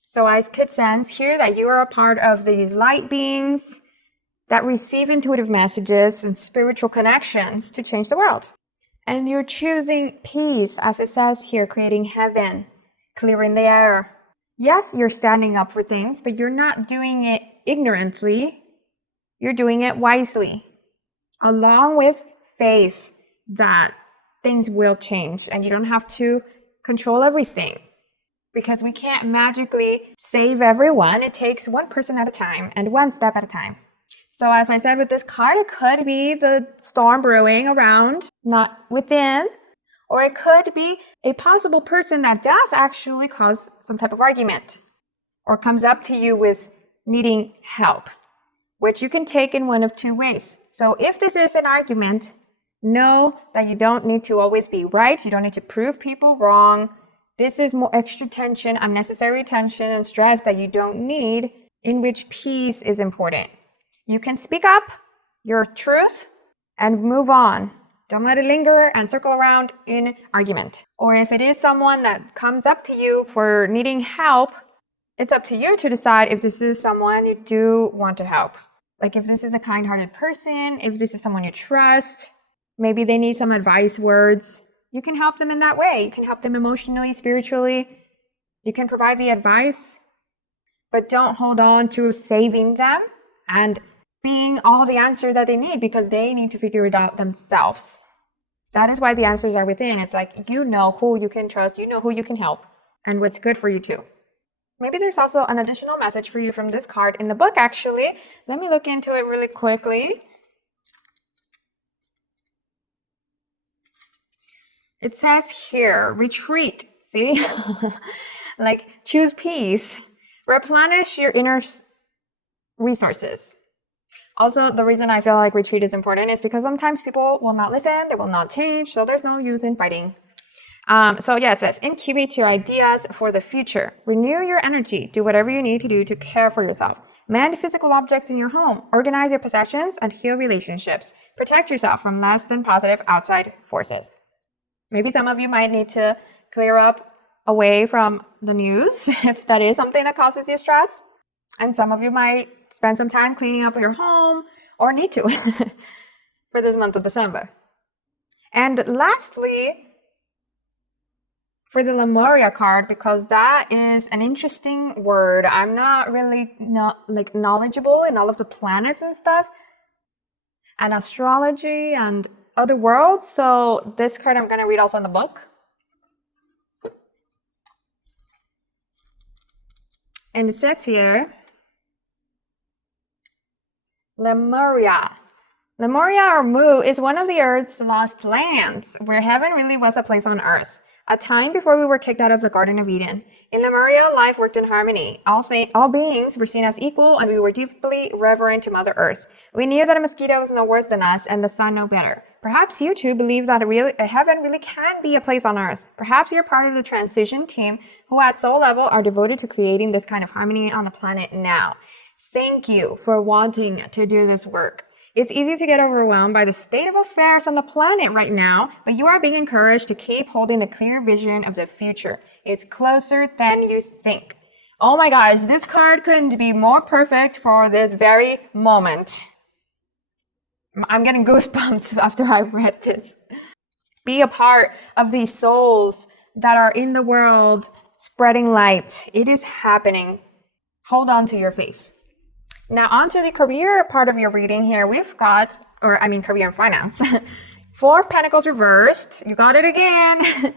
So I could sense here that you are a part of these light beings that receive intuitive messages and spiritual connections to change the world. And you're choosing peace, as it says here, creating heaven, clearing the air. Yes, you're standing up for things, but you're not doing it ignorantly. You're doing it wisely, along with faith that things will change and you don't have to control everything, because we can't magically save everyone. It takes one person at a time and one step at a time. So as I said with this card, it could be the storm brewing around, not within, or it could be a possible person that does actually cause some type of argument or comes up to you with needing help, which you can take in one of two ways. So if this is an argument, know that you don't need to always be right. You don't need to prove people wrong. This is more extra tension, unnecessary tension and stress that you don't need, in which peace is important. You can speak up your truth and move on. Don't let it linger and circle around in argument. Or if it is someone that comes up to you for needing help, it's up to you to decide if this is someone you do want to help. Like if this is a kind-hearted person, if this is someone you trust, maybe they need some advice words, you can help them in that way. You can help them emotionally, spiritually. You can provide the advice, but don't hold on to saving them and being all the answers that they need, because they need to figure it out themselves. That is why the answers are within. It's like, you know who you can trust, you know who you can help, and what's good for you too. Maybe there's also an additional message for you from this card in the book, actually. Let me look into it really quickly. It says here, retreat. See? Like, choose peace. Replenish your inner resources. Also, the reason I feel like retreat is important is because sometimes people will not listen, they will not change, so there's no use in fighting. So yeah, it says, incubate your ideas for the future. Renew your energy. Do whatever you need to do to care for yourself. Mend physical objects in your home. Organize your possessions and heal relationships. Protect yourself from less than positive outside forces. Maybe some of you might need to clear up away from the news if that is something that causes you stress. And some of you might spend some time cleaning up your home, or need to, for this month of December. And lastly, for the Lemuria card, because that is an interesting word. I'm not really knowledgeable in all of the planets and stuff, and astrology and other worlds. So this card I'm going to read also in the book. And it says here, Lemuria. Lemuria, or Mu, is one of the Earth's lost lands, where heaven really was a place on Earth. A time before we were kicked out of the Garden of Eden. In Lemuria, life worked in harmony. All beings were seen as equal, and we were deeply reverent to Mother Earth. We knew that a mosquito was no worse than us, and the sun no better. Perhaps you too believe that a heaven really can be a place on Earth. Perhaps you're part of the transition team who at soul level are devoted to creating this kind of harmony on the planet now. Thank you for wanting to do this work. It's easy to get overwhelmed by the state of affairs on the planet right now, but you are being encouraged to keep holding a clear vision of the future. It's closer than you think. Oh my gosh, this card couldn't be more perfect for this very moment. I'm getting goosebumps after I read this. Be a part of these souls that are in the world spreading light. It is happening. Hold on to your faith. Now on to the career part of your reading here. We've got, career and finance. 4 of Pentacles reversed. You got it again.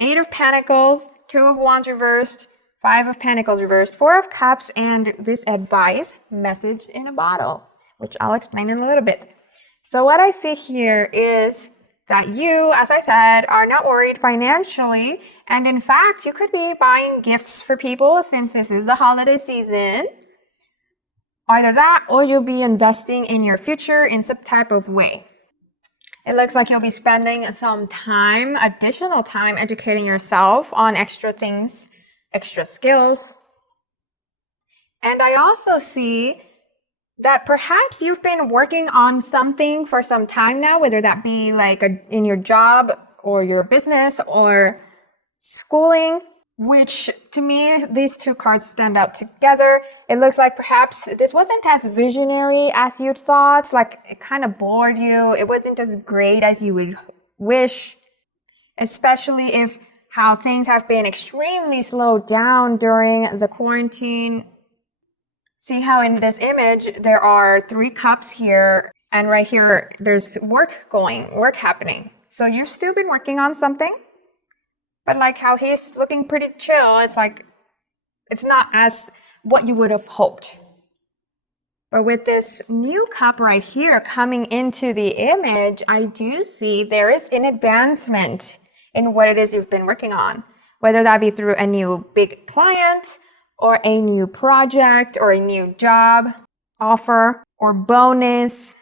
8 of Pentacles, 2 of Wands reversed, 5 of Pentacles reversed, 4 of Cups, and this advice message in a bottle, which I'll explain in a little bit. So what I see here is that you, as I said, are not worried financially. And in fact, you could be buying gifts for people since this is the holiday season. Either that or you'll be investing in your future in some type of way. It looks like you'll be spending some time, additional time, educating yourself on extra things, extra skills. And I also see that perhaps you've been working on something for some time now, whether that be like in your job or your business or schooling, which to me, these 2 cards stand out together. It looks like perhaps this wasn't as visionary as you'd thought, like it kind of bored you. It wasn't as great as you would wish, especially if how things have been extremely slowed down during the quarantine. See how in this image, there are 3 cups here, and right here, there's work happening. So you've still been working on something, but like how he's looking pretty chill, it's like, it's not as what you would have hoped. But with this new cup right here coming into the image, I do see there is an advancement in what it is you've been working on, whether that be through a new big client or a new project or a new job offer or bonus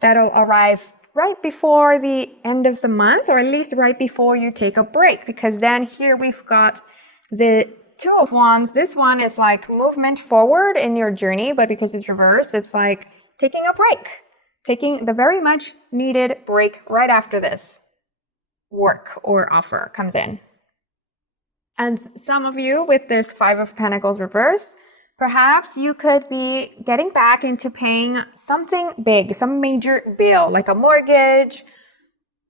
that'll arrive right before the end of the month, or at least right before you take a break, because then here we've got the 2 of Wands. This one is like movement forward in your journey, but because it's reversed, it's like taking a break, taking the very much needed break right after this work or offer comes in. And some of you with this 5 of Pentacles reversed, perhaps you could be getting back into paying something big, some major bill, like a mortgage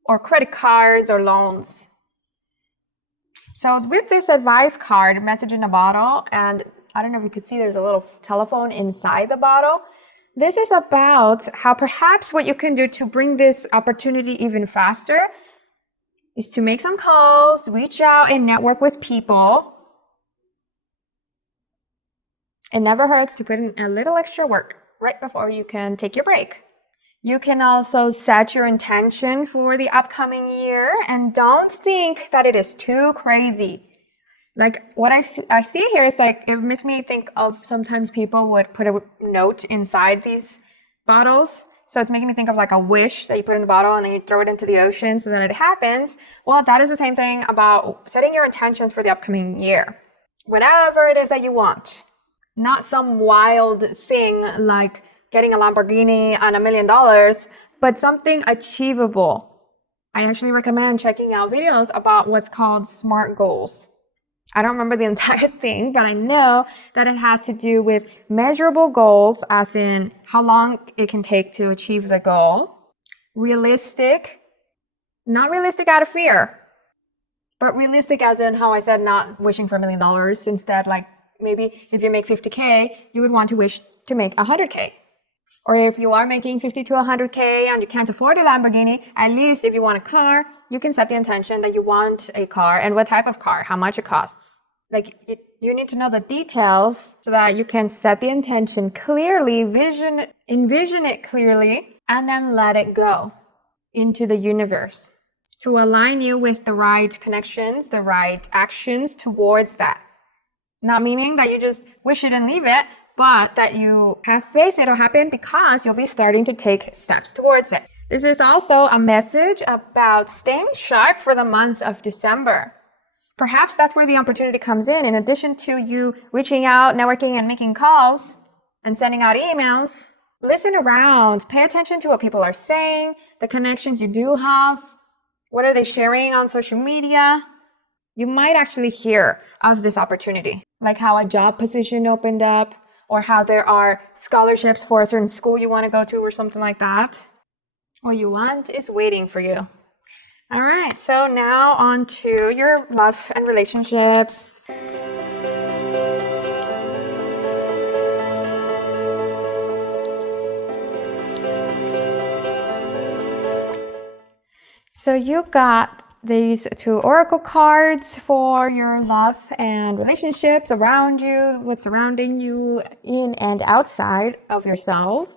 or credit cards or loans. So with this advice card, message in a bottle, and I don't know if you could see there's a little telephone inside the bottle. This is about how perhaps what you can do to bring this opportunity even faster is to make some calls, reach out and network with people. It never hurts to put in a little extra work right before you can take your break. You can also set your intention for the upcoming year and don't think that it is too crazy. Like what I see here is like, it makes me think of sometimes people would put a note inside these bottles. So it's making me think of like a wish that you put in the bottle and then you throw it into the ocean so that it happens. Well, that is the same thing about setting your intentions for the upcoming year. Whatever it is that you want. Not some wild thing like getting a Lamborghini and $1 million, but something achievable. I actually recommend checking out videos about what's called SMART goals. I don't remember the entire thing, but I know that it has to do with measurable goals, as in how long it can take to achieve the goal. Realistic, not realistic out of fear, but realistic as in how I said, not wishing for $1 million. Instead, like maybe if you make 50K, you would want to wish to make 100K. Or if you are making 50 to 100K and you can't afford a Lamborghini, at least if you want a car, you can set the intention that you want a car and what type of car, how much it costs. Like you need to know the details so that you can set the intention clearly, envision it clearly, and then let it go into the universe. to align you with the right connections, the right actions towards that. Not meaning that you just wish it and leave it, but that you have faith it'll happen because you'll be starting to take steps towards it. This is also a message about staying sharp for the month of December. Perhaps that's where the opportunity comes in addition to you reaching out, networking, and making calls and sending out emails. Listen around, pay attention to what people are saying, the connections you do have. What are they sharing on social media? You might actually hear of this opportunity, like how a job position opened up or how there are scholarships for a certain school you want to go to or something like that. What you want is waiting for you. All right, so now on to your love and relationships. So you got these 2 oracle cards for your love and relationships around you, what's surrounding you in and outside of yourself.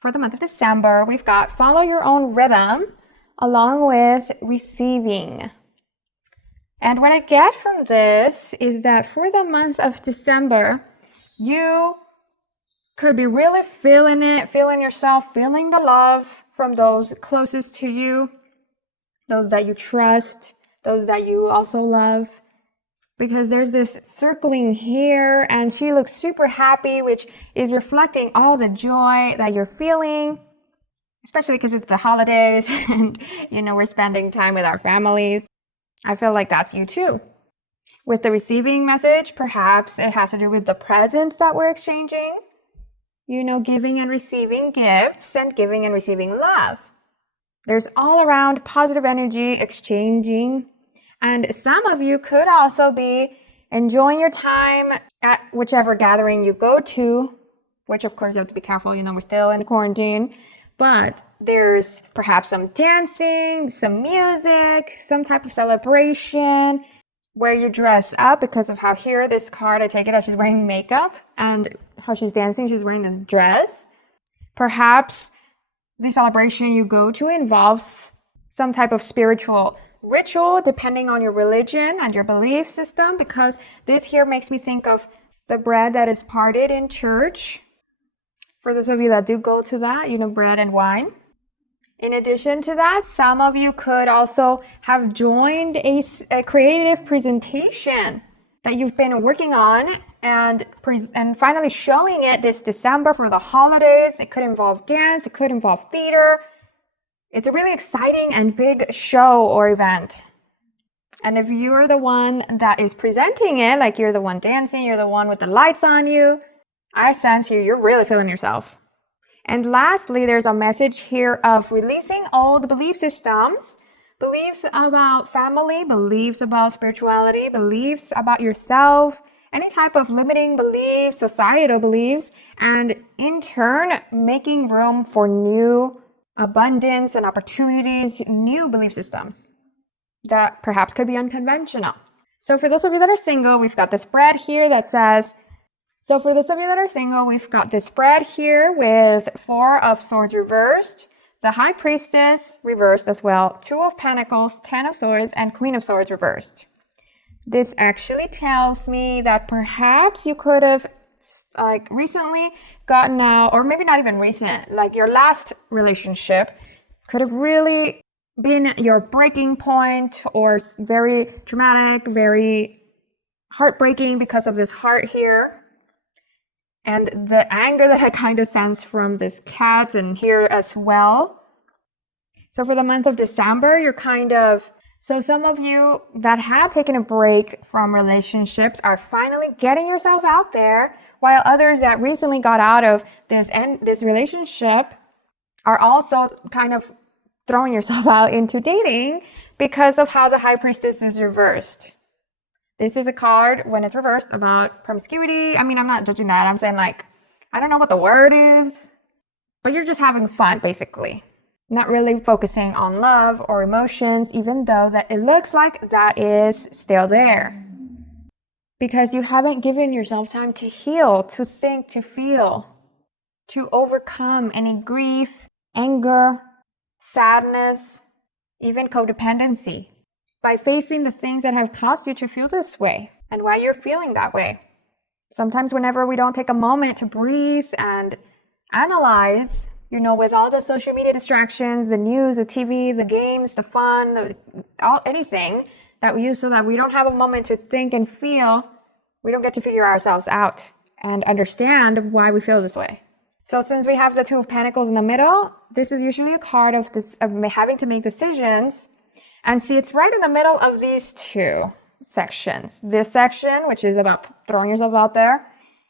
For the month of December, we've got follow your own rhythm along with receiving. And what I get from this is that for the month of December, you could be really feeling it, feeling yourself, feeling the love from those closest to you, those that you trust, those that you also love. Because there's this circling here and she looks super happy, which is reflecting all the joy that you're feeling, especially because it's the holidays and, we're spending time with our families. I feel like that's you too. With the receiving message, perhaps it has to do with the presents that we're exchanging, giving and receiving gifts and giving and receiving love. There's all around positive energy exchanging. And some of you could also be enjoying your time at whichever gathering you go to, which of course you have to be careful, we're still in quarantine. But there's perhaps some dancing, some music, some type of celebration where you dress up because of how here this card, I take it as she's wearing makeup and how she's dancing, she's wearing this dress. Perhaps the celebration you go to involves some type of spiritual ritual, depending on your religion and your belief system, because this here makes me think of the bread that is parted in church. For those of you that do go to that, bread and wine. In addition to that, some of you could also have joined a creative presentation that you've been working on and finally showing it this December for the holidays. It could involve dance, it could involve theater. It's a really exciting and big show or event. And if you're the one that is presenting it, like you're the one dancing, you're the one with the lights on you, I sense you're really feeling yourself. And lastly, there's a message here of releasing old belief systems, beliefs about family, beliefs about spirituality, beliefs about yourself, any type of limiting beliefs, societal beliefs, and in turn, making room for new abundance and opportunities, new belief systems that perhaps could be unconventional. So for those of you that are single, we've got this spread here that says, we've got this spread here with 4 of Swords reversed, the High Priestess reversed as well, 2 of Pentacles, 10 of Swords, and Queen of Swords reversed. This actually tells me that perhaps you could have recently gotten out, or maybe not even recent, like your last relationship could have really been your breaking point or very traumatic, very heartbreaking because of this heart here. And the anger that I kind of sense from this cat and here as well. So for the month of December, so some of you that had taken a break from relationships are finally getting yourself out there, while others that recently got out of this relationship are also kind of throwing yourself out into dating because of how the High Priestess is reversed. This is a card, when it's reversed, about promiscuity. I'm not judging that. I'm saying I don't know what the word is, but you're just having fun, basically. Not really focusing on love or emotions, even though that it looks like that is still there. Because you haven't given yourself time to heal, to think, to feel, to overcome any grief, anger, sadness, even codependency, by facing the things that have caused you to feel this way and why you're feeling that way. Sometimes whenever we don't take a moment to breathe and analyze, with all the social media distractions, the news, the TV, the games, the fun, anything that we use so that we don't have a moment to think and feel, we don't get to figure ourselves out and understand why we feel this way. So since we have the Two of Pentacles in the middle, this is usually a card of having to make decisions. And see, it's right in the middle of these two sections. This section, which is about throwing yourself out there,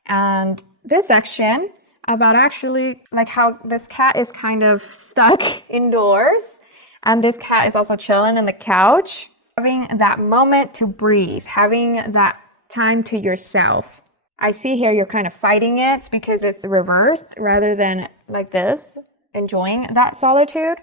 and this section about actually like how this cat is kind of stuck indoors, and this cat is also chilling on the couch, having that moment to breathe, having that time to yourself. I see here you're kind of fighting it because it's reversed rather than like this, enjoying that solitude.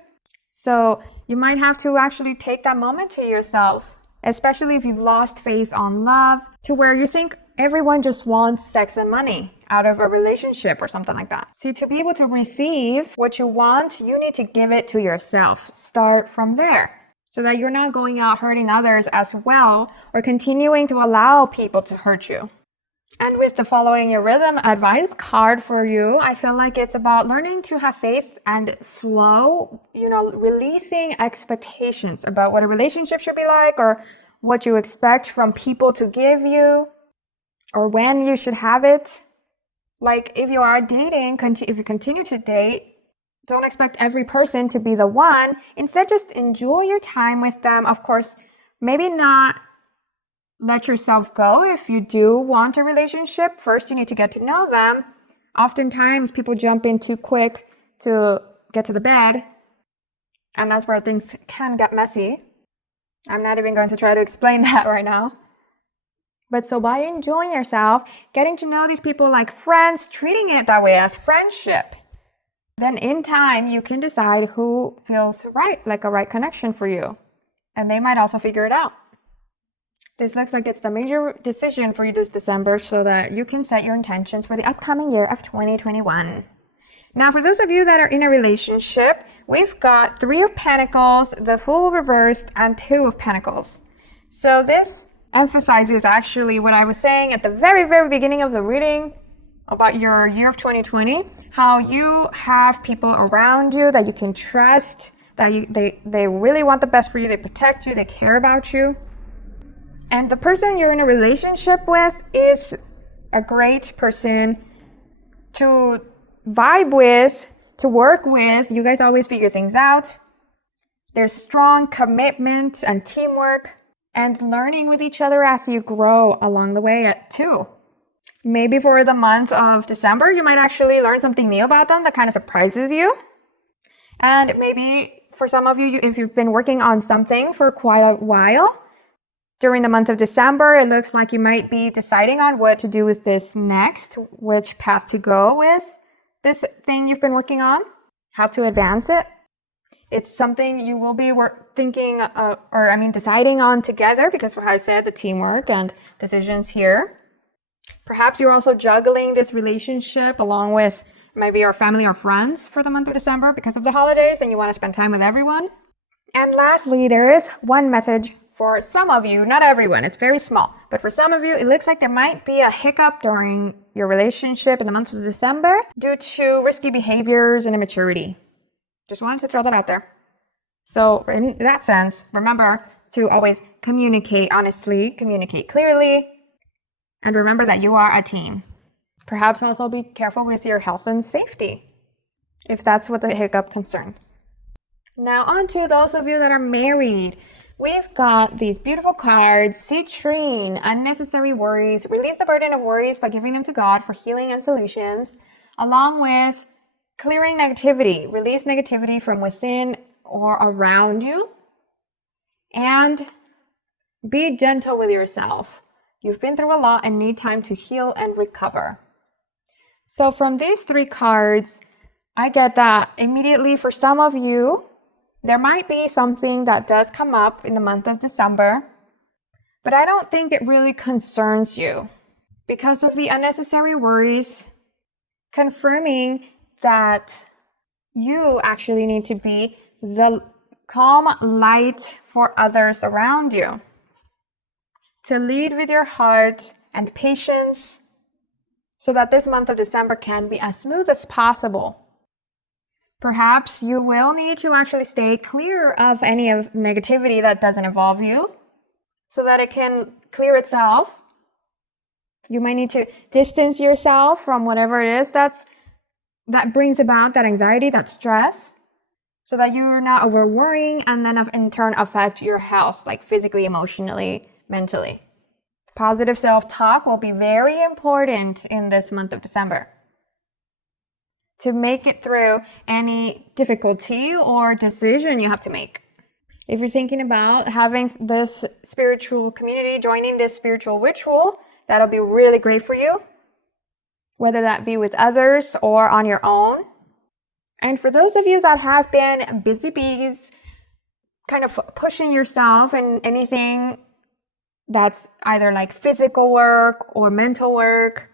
So you might have to actually take that moment to yourself, especially if you've lost faith on love, to where you think everyone just wants sex and money out of a relationship or something like that. See, to be able to receive what you want, you need to give it to yourself. Start from there so that you're not going out hurting others as well or continuing to allow people to hurt you. And with the Following Your Rhythm advice card for you, I feel like it's about learning to have faith and flow, releasing expectations about what a relationship should be like or what you expect from people to give you or when you should have it. Like if you are dating, if you continue to date, don't expect every person to be the one. Instead, just enjoy your time with them. Of course, maybe not let yourself go if you do want a relationship. First, you need to get to know them. Oftentimes, people jump in too quick to get to the bed, and that's where things can get messy. I'm not even going to try to explain that right now. But so by enjoying yourself, getting to know these people like friends, treating it that way as friendship, then in time, you can decide who feels right, like a right connection for you. And they might also figure it out. This looks like it's the major decision for you this December so that you can set your intentions for the upcoming year of 2021. Now, for those of you that are in a relationship, we've got Three of Pentacles, the Fool reversed, and Two of Pentacles. So this emphasizes actually what I was saying at the very, very beginning of the reading about your year of 2020, how you have people around you that you can trust, that they really want the best for you, they protect you, they care about you. And the person you're in a relationship with is a great person to vibe with, to work with. You guys always figure things out. There's strong commitment and teamwork and learning with each other as you grow along the way too. Maybe for the month of December, you might actually learn something new about them that kind of surprises you. And maybe for some of you, if you've been working on something for quite a while, during the month of December, it looks like you might be deciding on what to do with this next, which path to go with this thing you've been working on, how to advance it. It's something you will be deciding on together because, as I said, the teamwork and decisions here. Perhaps you're also juggling this relationship along with maybe your family or friends for the month of December because of the holidays and you want to spend time with everyone. And lastly, there is one message for some of you, not everyone, it's very small, but for some of you, it looks like there might be a hiccup during your relationship in the month of December due to risky behaviors and immaturity. Just wanted to throw that out there. So in that sense, remember to always communicate honestly, communicate clearly, and remember that you are a team. Perhaps also be careful with your health and safety, if that's what the hiccup concerns. Now on to those of you that are married. We've got these beautiful cards: Citrine, unnecessary worries, release the burden of worries by giving them to God for healing and solutions, along with clearing negativity, release negativity from within or around you, and be gentle with yourself. You've been through a lot and need time to heal and recover. So from these three cards, I get that immediately for some of you, there might be something that does come up in the month of December, but I don't think it really concerns you because of the unnecessary worries, confirming that you actually need to be the calm light for others around you, to lead with your heart and patience so that this month of December can be as smooth as possible. Perhaps you will need to actually stay clear of any of negativity that doesn't involve you so that it can clear itself. You might need to distance yourself from whatever it is that brings about that anxiety, that stress, so that you're not over worrying and then in turn affect your health, like physically, emotionally, mentally. Positive self-talk will be very important in this month of December to make it through any difficulty or decision you have to make. If you're thinking about having this spiritual community, joining this spiritual ritual, that'll be really great for you, whether that be with others or on your own. And for those of you that have been busy bees, kind of pushing yourself in anything that's either like physical work or mental work,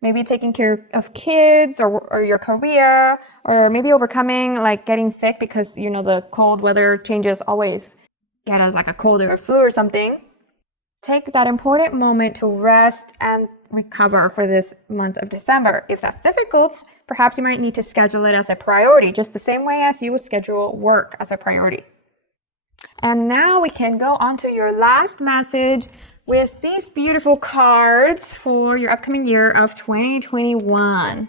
maybe taking care of kids or your career, or maybe overcoming like getting sick because, you know, the cold weather changes always get us like a cold or a flu or something. Take that important moment to rest and recover for this month of December. If that's difficult, perhaps you might need to schedule it as a priority, just the same way as you would schedule work as a priority. And now we can go on to your last message with these beautiful cards for your upcoming year of 2021.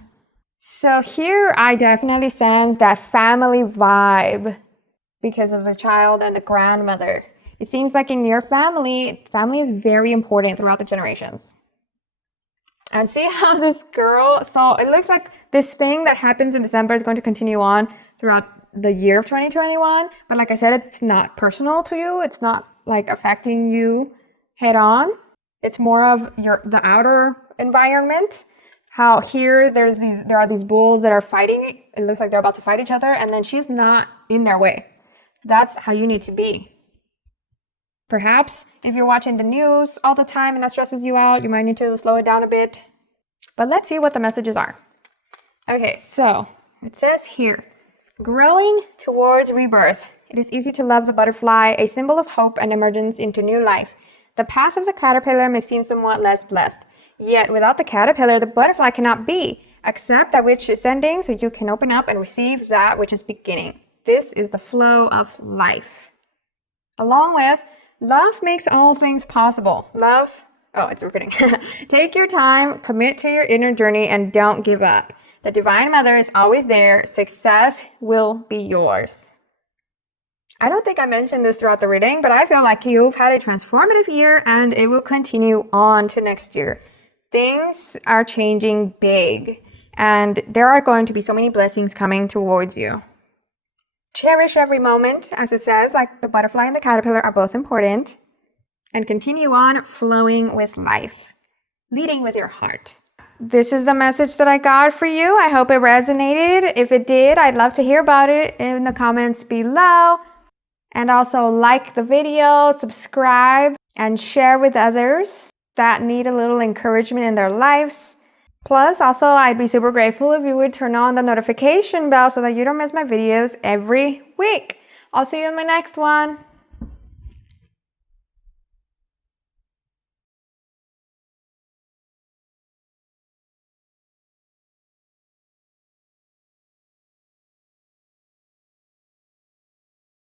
So here I definitely sense that family vibe because of the child and the grandmother. It seems like in your family is very important throughout the generations. And see how this girl, so it looks like this thing that happens in December is going to continue on throughout the year of 2021. But like I said, it's not personal to you. It's not like affecting you head on. It's more of the outer environment. How here there are these bulls that are fighting. It looks like they're about to fight each other, and then she's not in their way. That's how you need to be. Perhaps if you're watching the news all the time and that stresses you out, you might need to slow it down a bit. But let's see what the messages are. Okay, so it says here, growing towards rebirth. It is easy to love the butterfly, a symbol of hope and emergence into new life. The path of the caterpillar may seem somewhat less blessed. Yet without the caterpillar, the butterfly cannot be. Accept that which is ending so you can open up and receive that which is beginning. This is the flow of life. Along with, love makes all things possible. It's repeating. Take your time, commit to your inner journey, and don't give up. The Divine Mother is always there. Success will be yours. I don't think I mentioned this throughout the reading, but I feel like you've had a transformative year and it will continue on to next year. Things are changing big and there are going to be so many blessings coming towards you. Cherish every moment, as it says, like the butterfly and the caterpillar are both important, and continue on flowing with life, leading with your heart. This is the message that I got for you. I hope it resonated. If it did, I'd love to hear about it in the comments below. And also like the video, subscribe, and share with others that need a little encouragement in their lives. Plus, also, I'd be super grateful if you would turn on the notification bell so that you don't miss my videos every week. I'll see you in my next one.